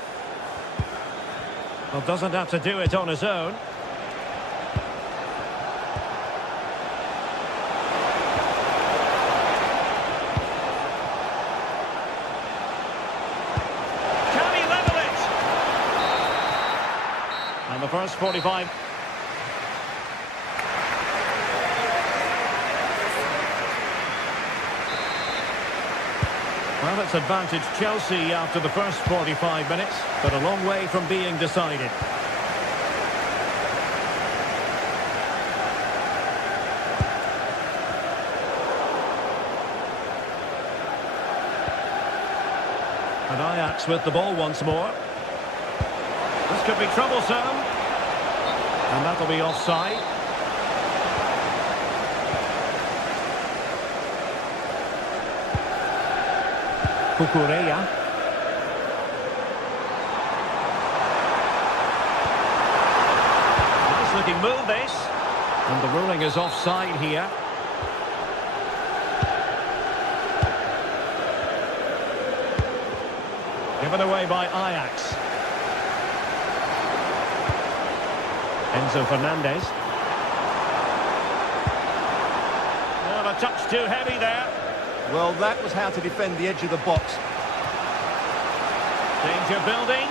Well, doesn't have to do it on his own. Can he level it? And the first 45... Well, it's advantage Chelsea after the first 45 minutes, but a long way from being decided. And Ajax with the ball once more. This could be troublesome. And that'll be offside. Cucurella. Nice looking move this. And the ruling is offside here. Given away by Ajax. Enzo Fernandez. Well, a touch too heavy there. Well, that was how to defend the edge of the box. Danger building.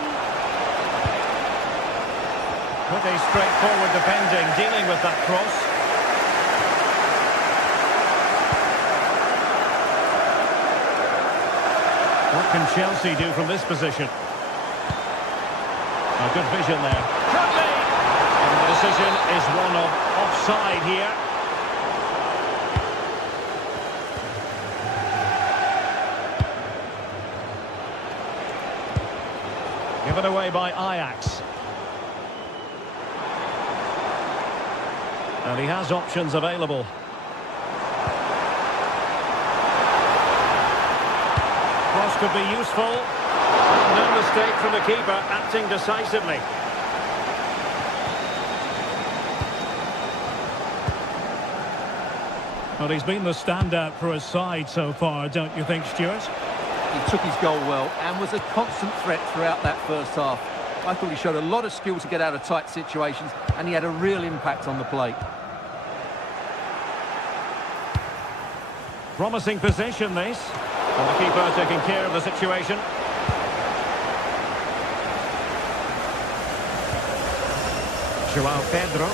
Pretty straightforward defending, dealing with that cross. What can Chelsea do from this position? A good vision there. Could be! And the decision is one of offside here. Given away by Ajax. And he has options available. Cross could be useful. No mistake from the keeper, acting decisively. Well, he's been the standout for his side so far, don't you think, Stuart? He took his goal well and was a constant threat throughout that first half. I thought he showed a lot of skill to get out of tight situations, and he had a real impact on the plate. Promising position, this. And the keeper taking care of the situation. João Pedro.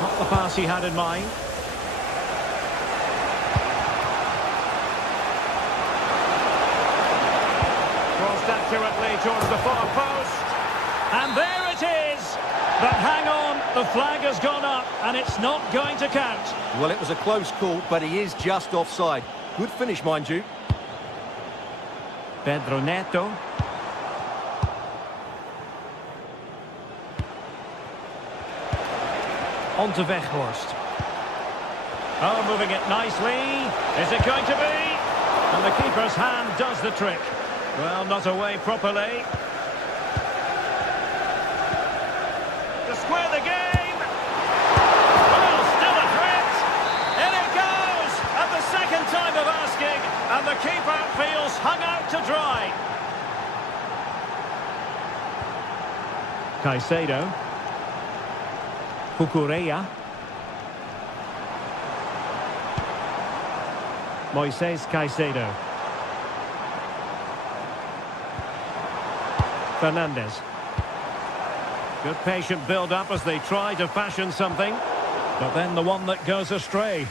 Not the pass he had in mind. Crossed accurately towards the far post. And there it is! But hang on, the flag has gone up and it's not going to count. Well, it was a close call, but he is just offside. Good finish, mind you. Pedro Neto. On to Weghorst. Oh, moving it nicely. Is it going to be? And the keeper's hand does the trick. Well, not away properly. To square the game. Well, still a threat. In it goes. At the second time of asking. And the keeper feels hung out to dry. Caicedo. Cucurella. Moises Caicedo. Fernandes. Good patient build-up as they try to fashion something. But then the one that goes astray.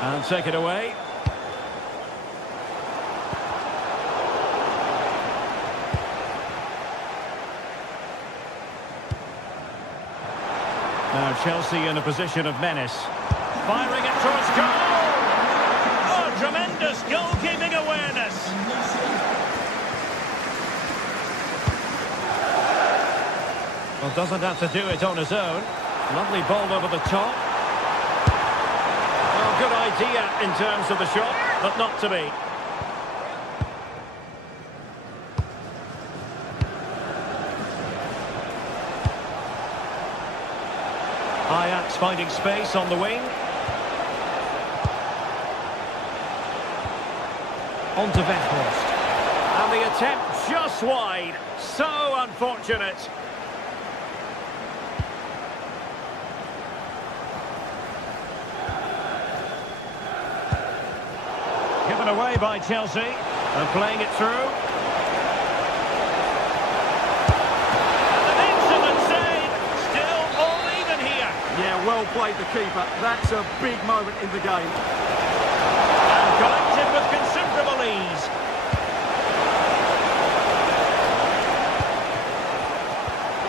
And take it away. Now Chelsea in a position of menace. Firing it towards goal! Oh, tremendous goalkeeping awareness! Well, doesn't have to do it on his own. Lovely ball over the top. Well, good idea in terms of the shot, but not to be. Ajax finding space on the wing. On to Weghorst. And the attempt just wide. So unfortunate. Given away by Chelsea. And playing it through. Yeah, well played the keeper. That's a big moment in the game. And collected with considerable ease.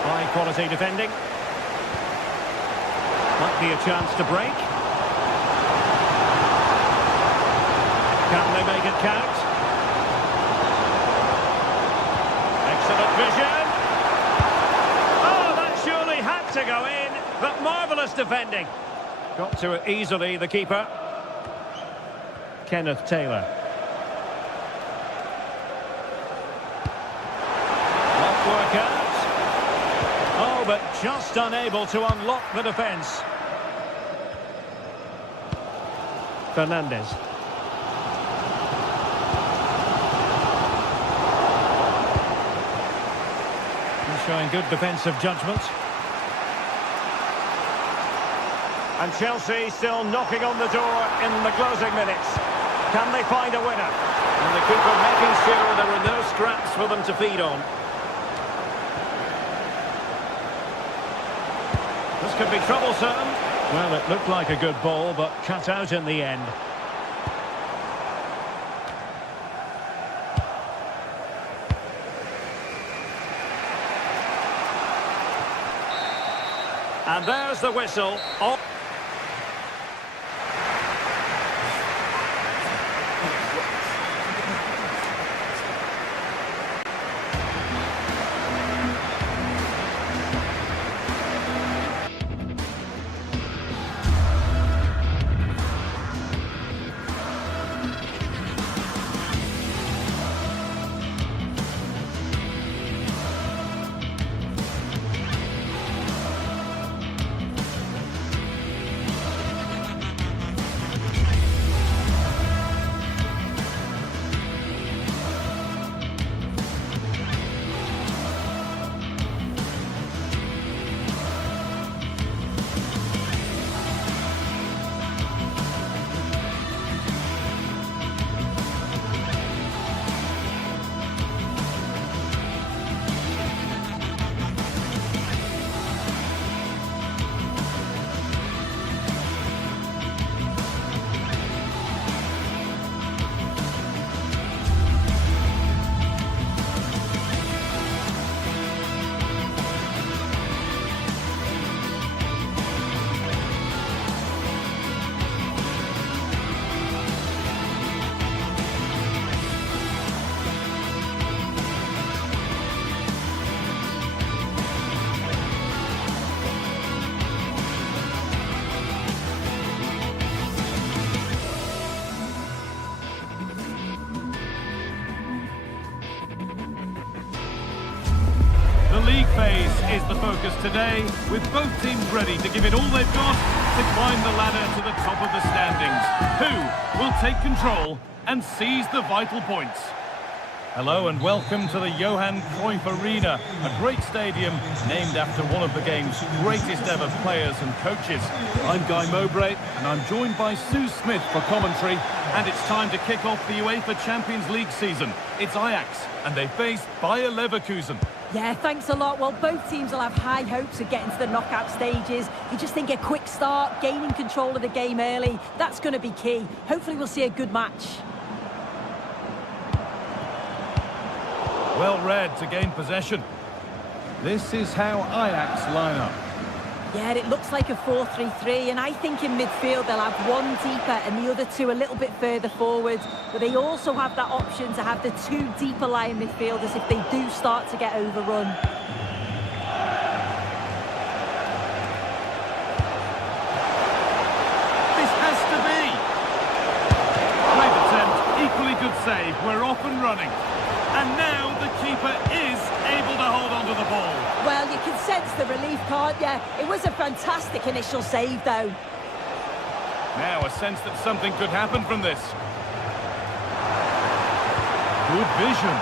High quality defending. Might be a chance to break. Can they make it count? Excellent vision. Oh, that surely had to go in. But marvellous defending. Got to it easily, the keeper. Kenneth Taylor. Won't work out. Oh, but just unable to unlock the defence. Fernandes. He's showing good defensive judgment. And Chelsea still knocking on the door in the closing minutes. Can they find a winner? And the keeper making sure there were no scraps for them to feed on. This could be troublesome. Well, it looked like a good ball, but cut out in the end. And there's the whistle. Oh. The league phase is the focus today, with both teams ready to give it all they've got to climb the ladder to the top of the standings. Who will take control and seize the vital points? Hello and welcome to the Johan Cruyff Arena, a great stadium named after one of the game's greatest ever players and coaches. I'm Guy Mowbray and I'm joined by Sue Smith for commentary, and it's time to kick off the UEFA Champions League season. It's Ajax and they face Bayer Leverkusen. Yeah, thanks a lot. Well, both teams will have high hopes of getting to the knockout stages. You just think a quick start, gaining control of the game early, that's going to be key. Hopefully we'll see a good match. Well read to gain possession. This is how Ajax line up. Yeah, it looks like a 4-3-3, and I think in midfield they'll have one deeper and the other two a little bit further forward. But they also have that option to have the two deeper lying midfielders if they do start to get overrun. This has to be! Great attempt, equally good save. We're off and running. And now the keeper is able to hold on to the ball. Well, you can sense the relief, can't you? It was a fantastic initial save, though. Now a sense that something could happen from this. Good vision.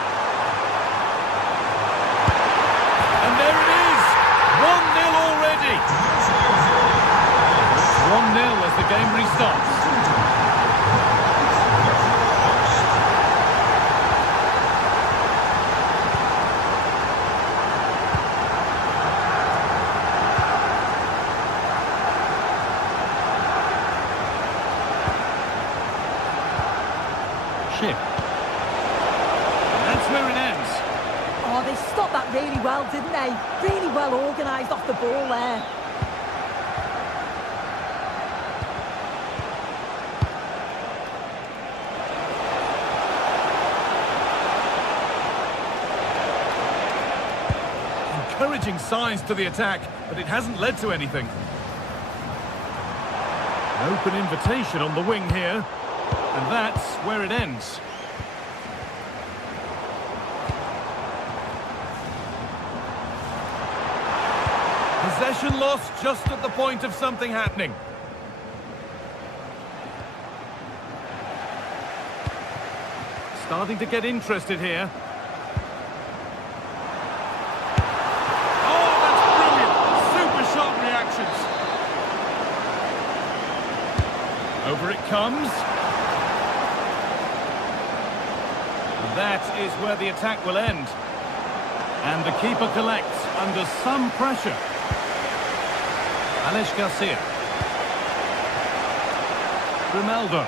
And there it is! 1-0 already! It's 1-0 as the game restarts. Chip. That's where it ends. Oh, they stopped that really well, didn't they? Really well organised off the ball there. Encouraging signs to the attack, but it hasn't led to anything. An open invitation on the wing here. And that's where it ends. Possession lost just at the point of something happening. Starting to get interested here. Oh, that's brilliant! Super sharp reactions. Over it comes. That is where the attack will end. And the keeper collects under some pressure. Alex Garcia. Grimaldo.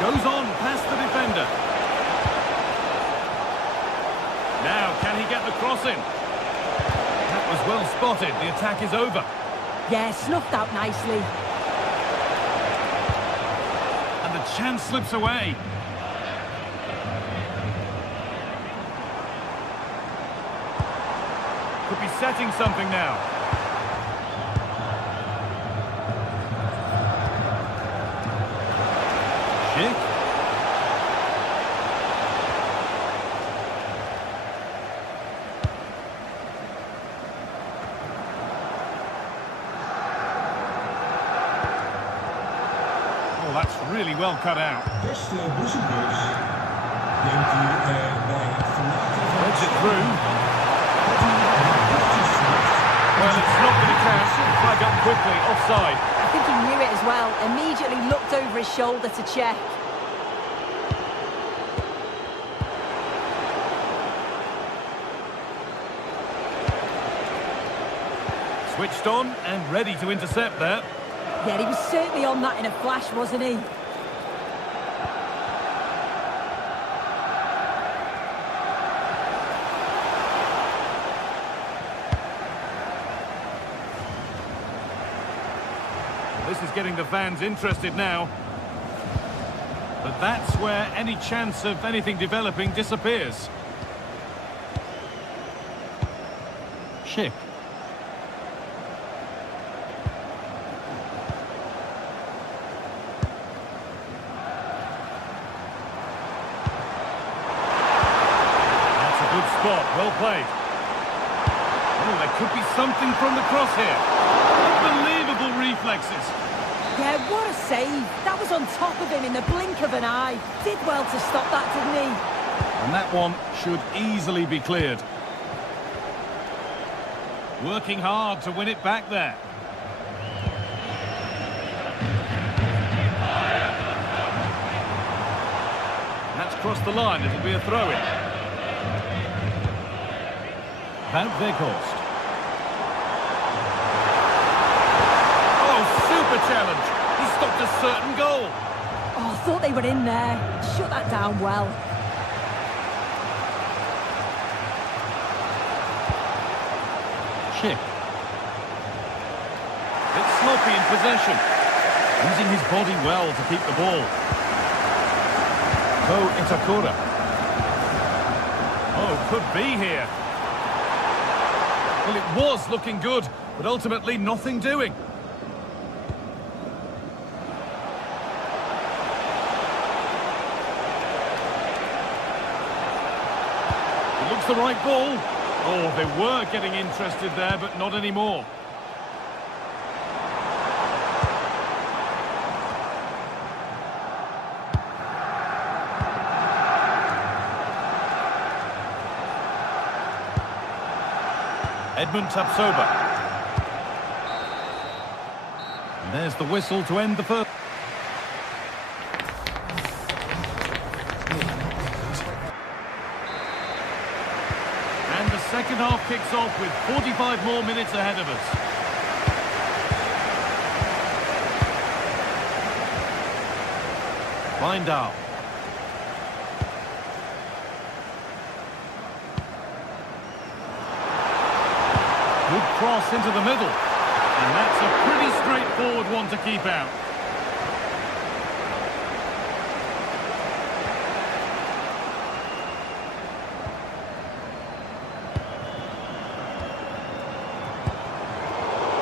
Goes on past the defender. Now, can he get the cross in? That was well spotted. The attack is over. Yeah, snuffed out nicely. And the chance slips away. Could be setting something now. Schick. Oh, that's really well cut out. Threads it through. Well, it's not going to count. Flag up quickly, offside. I think he knew it as well. Immediately looked over his shoulder to check. Switched on and ready to intercept there. Yeah, he was certainly on that in a flash, wasn't he? This is getting the fans interested now. But that's where any chance of anything developing disappears. Schick. That's a good spot, well played. Oh, there could be something from the cross here. Unbelievable reflexes. Yeah, what a save. That was on top of him in the blink of an eye. Did well to stop that, didn't he? And that one should easily be cleared. Working hard to win it back there. That's crossed the line. It'll be a throw-in. Van Veghorst. Challenge. He stopped a certain goal. Oh, I thought they were in there. Shut that down well. Schick. It's sloppy in possession. Using his body well to keep the ball. Ko Itakura. Oh, could be here. Well, it was looking good, but ultimately nothing doing. Looks the right ball. Oh, they were getting interested there, but not anymore. Edmund Tapsoba. And there's the whistle to end the first. Second half kicks off with 45 more minutes ahead of us. Bindal. Good cross into the middle. And that's a pretty straightforward one to keep out.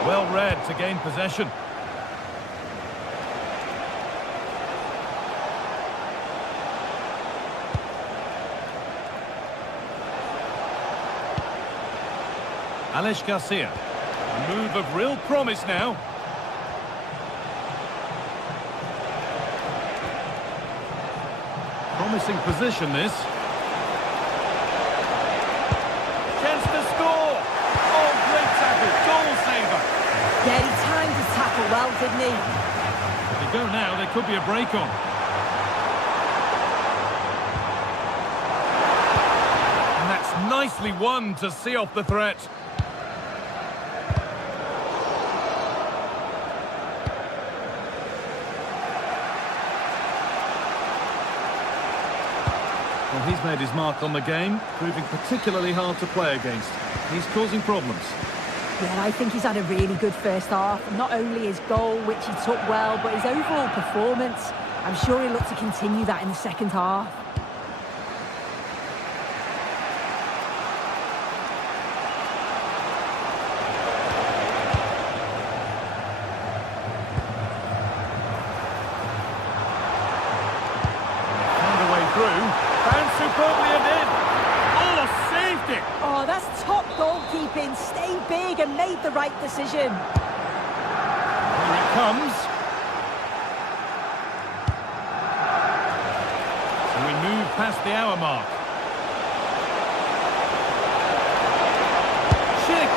Well read to gain possession. Alex Garcia. A move of real promise now. Promising position, this. Chance to score. Oh, great tackle. Goal saver. Yeah, he tackle well, didn't he? If they go now, there could be a break on. And that's nicely won to see off the threat. Well, he's made his mark on the game, proving particularly hard to play against. He's causing problems. Yeah, I think he's had a really good first half. Not only his goal, which he took well, but his overall performance. I'm sure he'll look to continue that in the second half. Found a way through. Found superbly and in. Oh, saved it! Oh, that's top goalkeeping. Stayed big and made the right decision. Here it comes. So we move past the hour mark. Chick!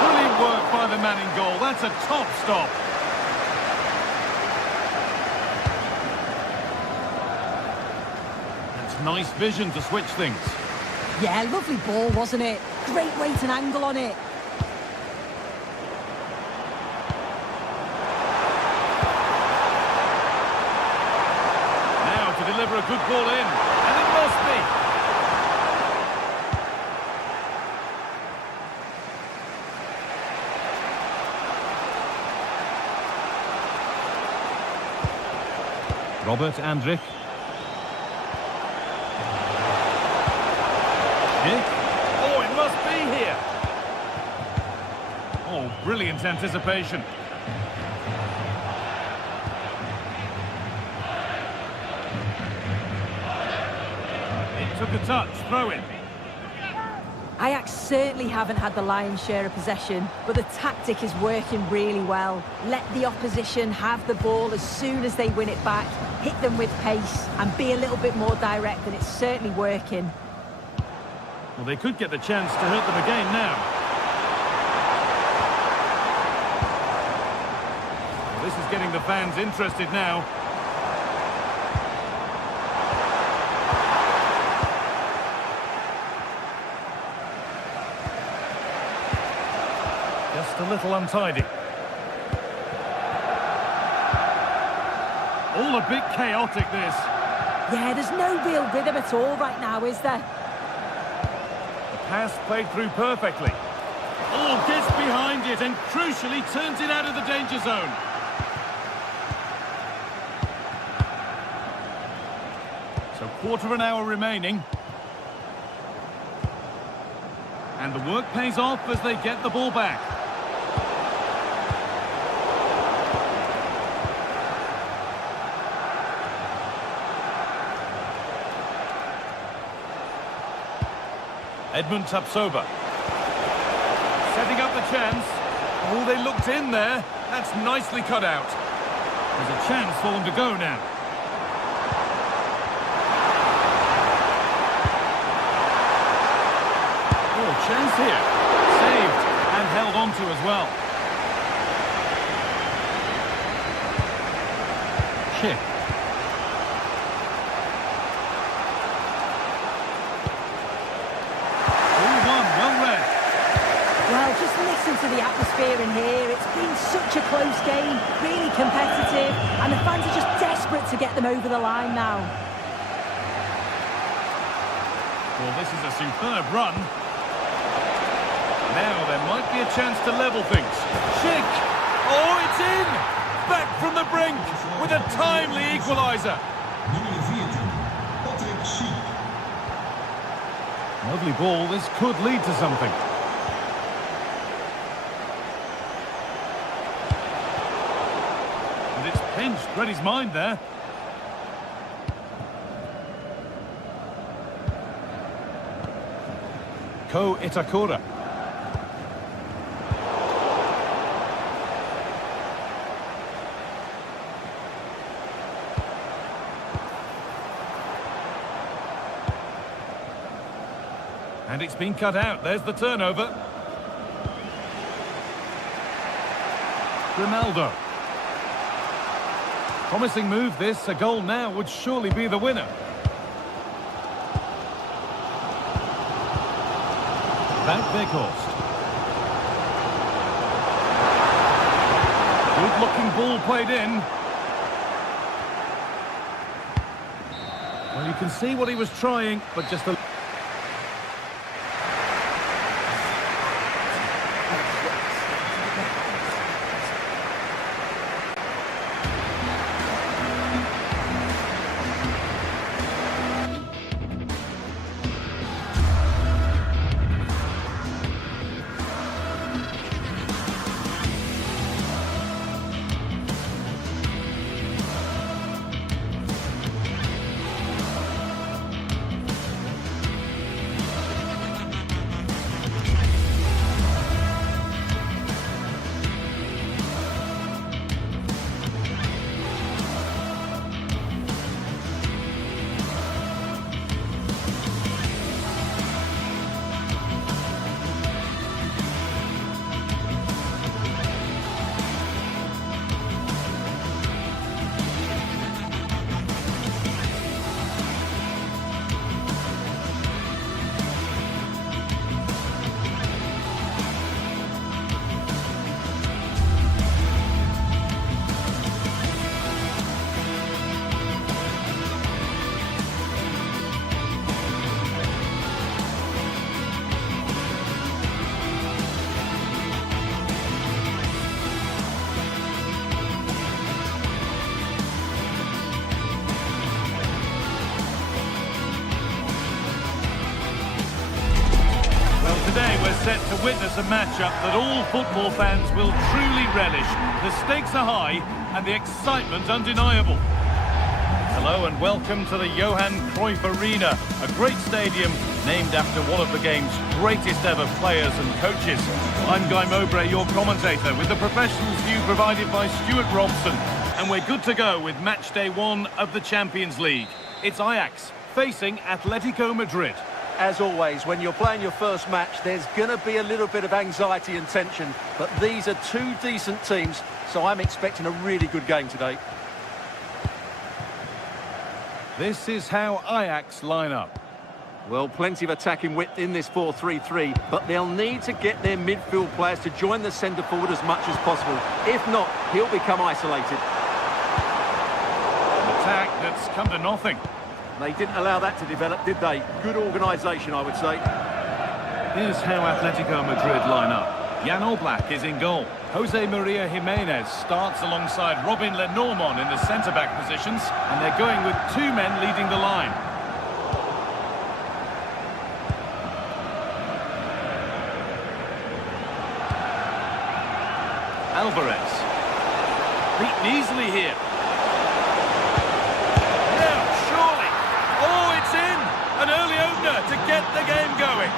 Brilliant work by the man in goal. That's a top stop. That's nice vision to switch things. Yeah, lovely ball, wasn't it? Great weight and angle on it. Now to deliver a good ball in. And it must be. Robert Andrich. Oh, it must be here. Oh, brilliant anticipation. It took a touch, throw in. Ajax certainly haven't had the lion's share of possession, but the tactic is working really well. Let the opposition have the ball as soon as they win it back, hit them with pace and be a little bit more direct, and it's certainly working. Well, they could get the chance to hurt them again now. Well, this is getting the fans interested now. Just a little untidy. All a bit chaotic, this. Yeah, there's no real rhythm at all right now, is there? Pass played through perfectly. Oh, gets behind it and crucially turns it out of the danger zone. So quarter of an hour remaining. And the work pays off as they get the ball back. Edmund Tapsoba. Setting up the chance. Oh, they looked in there. That's nicely cut out. There's a chance for them to go now. Oh, chance here. Saved and held on to as well. Chick. Well, just listen to the atmosphere in here. It's been such a close game, really competitive, and the fans are just desperate to get them over the line now. Well, this is a superb run. Now there might be a chance to level things. Chick! Oh, it's in! Back from the brink with a timely equaliser. Lovely ball. This could lead to something. And it's pinched. Read his mind there. Ko Itakura. And it's been cut out. There's the turnover. Ronaldo. Promising move this. A goal now would surely be the winner. Back Weghorst. Good-looking ball played in. Well, you can see what he was trying, but just a... Today we're set to witness a matchup that all football fans will truly relish. The stakes are high and the excitement undeniable. Hello and welcome to the Johan Cruyff Arena, a great stadium named after one of the game's greatest ever players and coaches. I'm Guy Mowbray, your commentator, with the professionals view provided by Stuart Robson. And we're good to go with match day 1 of the Champions League. It's Ajax facing Atletico Madrid. As always, when you're playing your first match, there's going to be a little bit of anxiety and tension, but these are two decent teams, so I'm expecting a really good game today. This is how Ajax line up. Well, plenty of attacking width in this 4-3-3, but they'll need to get their midfield players to join the centre forward as much as possible. If not, he'll become isolated. An attack that's come to nothing. They didn't allow that to develop, did they? Good organisation, I would say. Here's how Atletico Madrid line up. Jan Oblak is in goal. Jose Maria Jimenez starts alongside Robin Lenormand in the centre-back positions, and they're going with 2 men leading the line. Alvarez. Beaten easily here. An early opener to get the game going.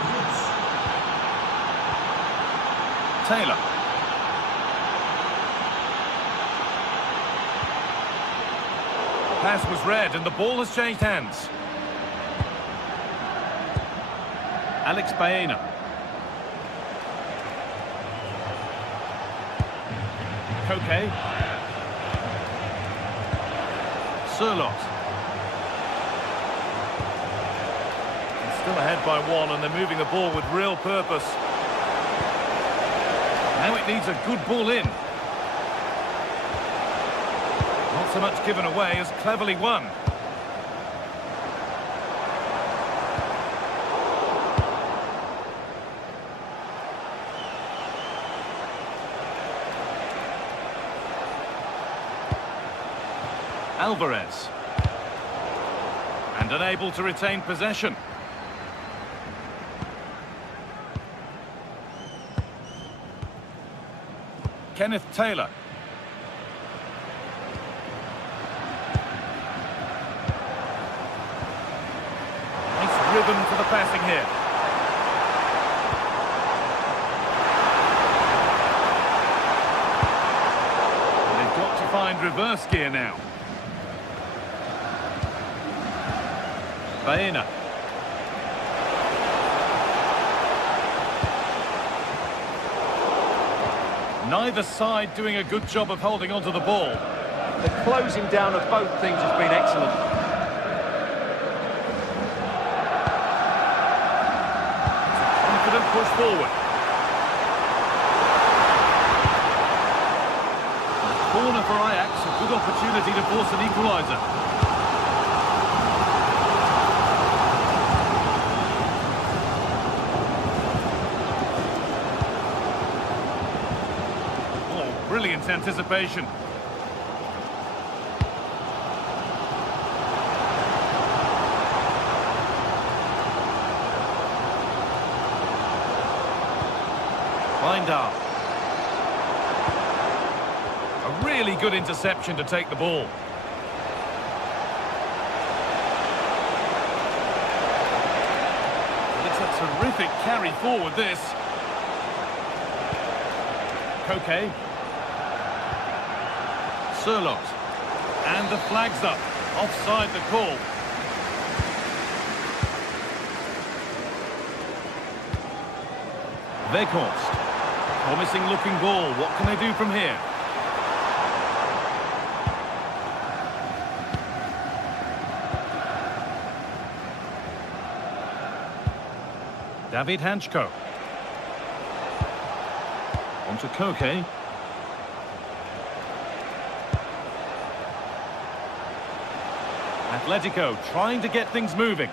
Taylor. Pass was read and the ball has changed hands. Alex Baena. Koke. Surlot. Still ahead by 1 and they're moving the ball with real purpose. Now it needs a good ball in. Not so much given away as cleverly won. Alvarez. And unable to retain possession. Kenneth Taylor. Nice rhythm to the passing here. And they've got to find reverse gear now. Baena. Neither side doing a good job of holding onto the ball. The closing down of both teams has been excellent. Confident push forward. Corner for Ajax, a good opportunity to force an equaliser. Oh, brilliant anticipation. Wijndal. A really good interception to take the ball. It's a terrific carry forward, this. Koke. Surlot. And the flag's up. Offside the call. Weghorst. Promising looking ball. What can they do from here? David Hanchko. On to Koke. Atletico trying to get things moving.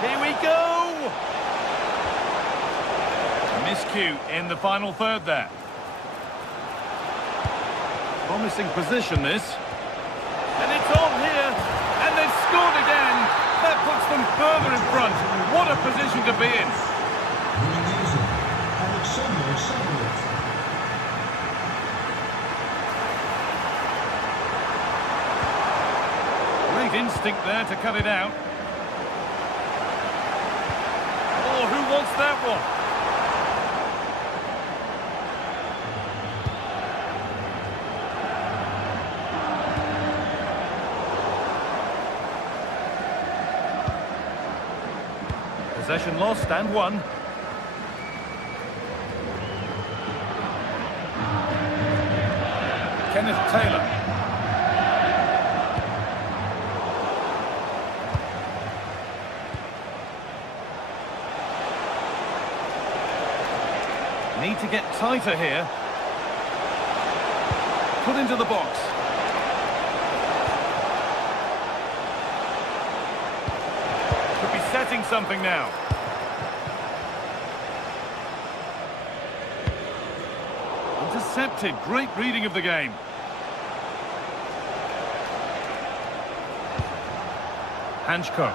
Here we go! Miscue in the final third there. Promising position, this. And it's on here, and they've scored again. That puts them further in front. What a position to be in. Great instinct there to cut it out. Oh, who wants that one? Possession lost and won. Kenneth Taylor. Need to get tighter here. Put into the box. Could be setting something now. Intercepted. Great reading of the game. Hanchko.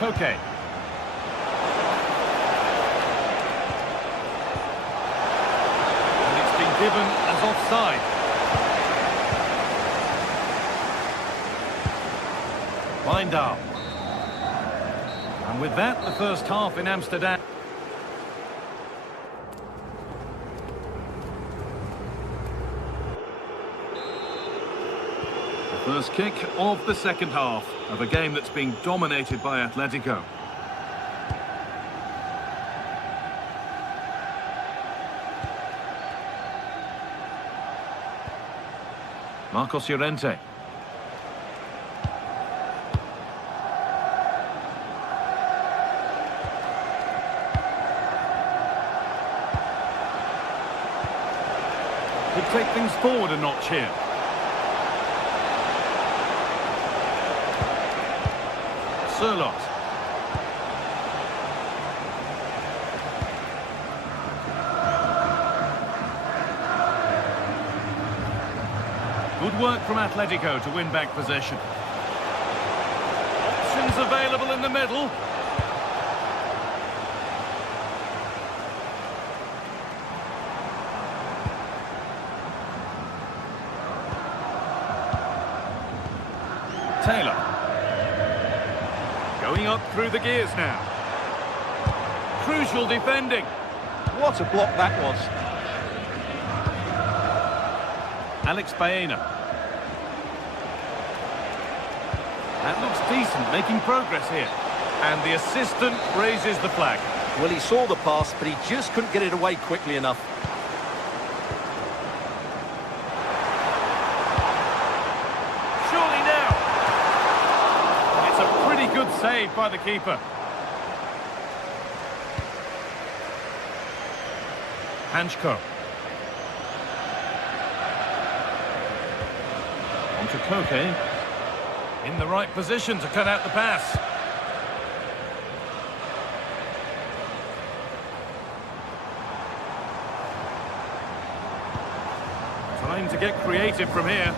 Koke. And it's been given as offside. Wijndal. And with that, the first half in Amsterdam. The first kick of the second half of a game that's being dominated by Atletico. Marcos Llorente. Could take things forward a notch here. Surlot. Good work from Atletico to win back possession. Options available in the middle. Taylor. Going up through the gears now. Crucial defending. What a block that was. Alex Baena. That looks decent, making progress here. And the assistant raises the flag. Well, he saw the pass, but he just couldn't get it away quickly enough. Surely now. It's a pretty good save by the keeper. Hanchko. On to Koke. In the right position to cut out the pass. Time to get creative from here.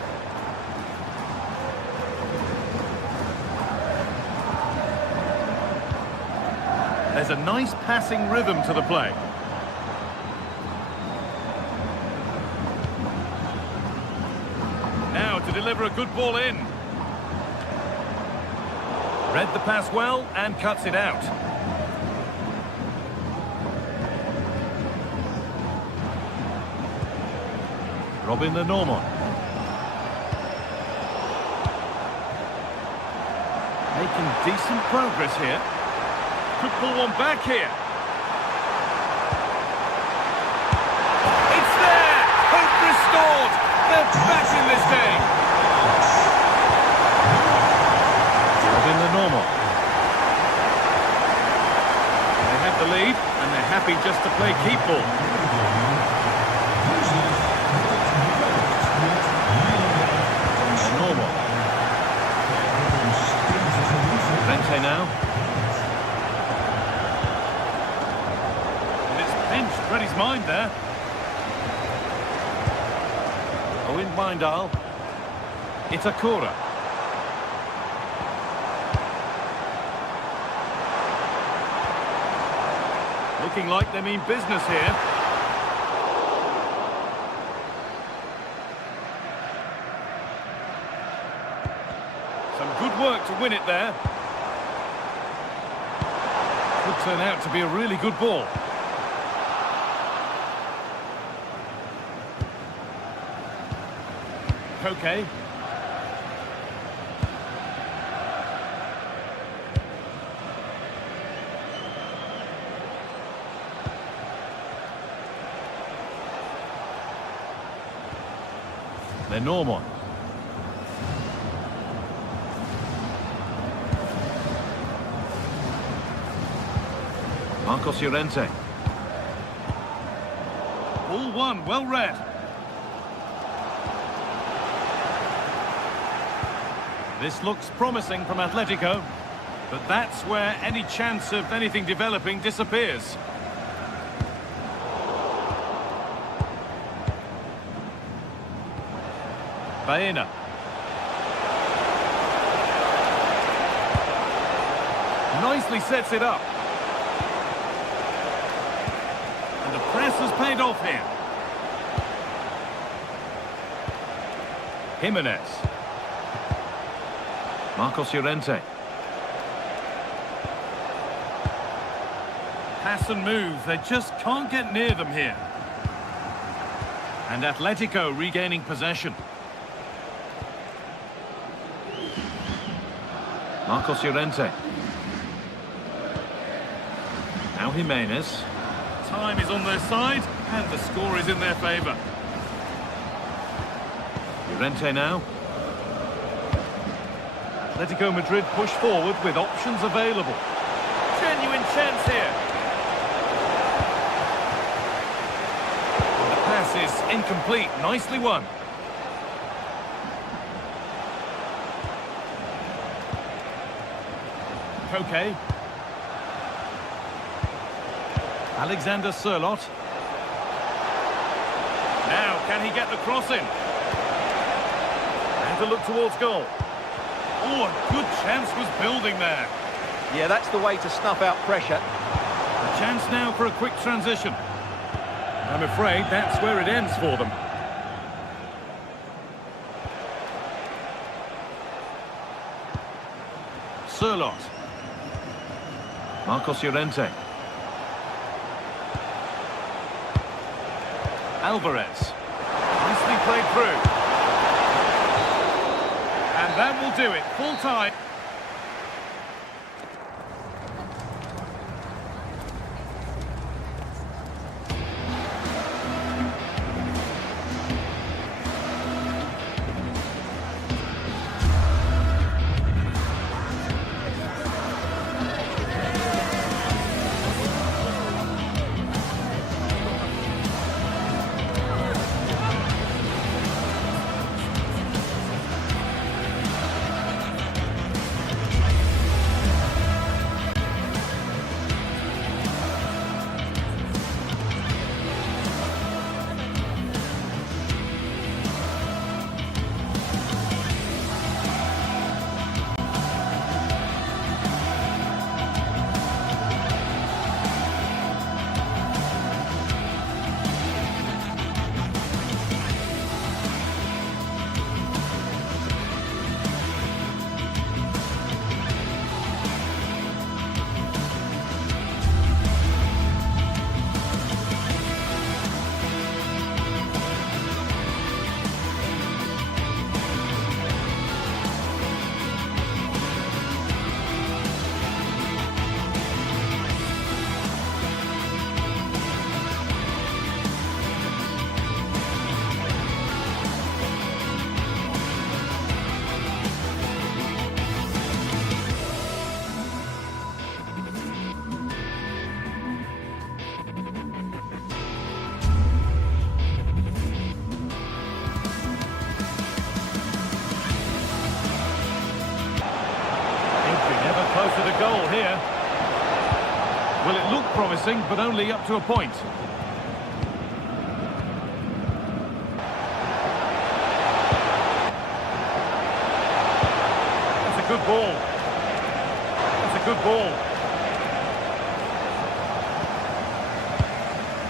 There's a nice passing rhythm to the play. Now to deliver a good ball in. Read the pass well and cuts it out. Robin Lenormand. Making decent progress here. Could pull one back here. It's there! Hope restored! They're back in this game! Robin Lenormand. They have the lead, and they're happy just to play keep ball. Lenormand. Rente now. Read his mind there. Owen Mindal. Itakura. Looking like they mean business here. Some good work to win it there. Could turn out to be a really good ball. Okay. Lenormand. Marcos Llorente. Ball one, well read. This looks promising from Atletico, but that's where any chance of anything developing disappears. Baena. Nicely sets it up. And the press has paid off here. Jimenez. Marcos Llorente. Pass and move, they just can't get near them here. And Atletico regaining possession. Marcos Llorente. Now Jimenez. Time is on their side, and the score is in their favour. Llorente now. Atletico Madrid push forward with options available. Genuine chance here. And the pass is incomplete. Nicely won. Koke. Alexander Sørloth. Now, can he get the cross in? And to look towards goal. Oh, a good chance was building there. Yeah, that's the way to snuff out pressure. A chance now for a quick transition. I'm afraid that's where it ends for them. Sørloth. Marcos Llorente. Alvarez. Nicely played through. That will do it. Full time. Closer to goal here. Well, it looked promising, but only up to a point. That's a good ball. That's a good ball.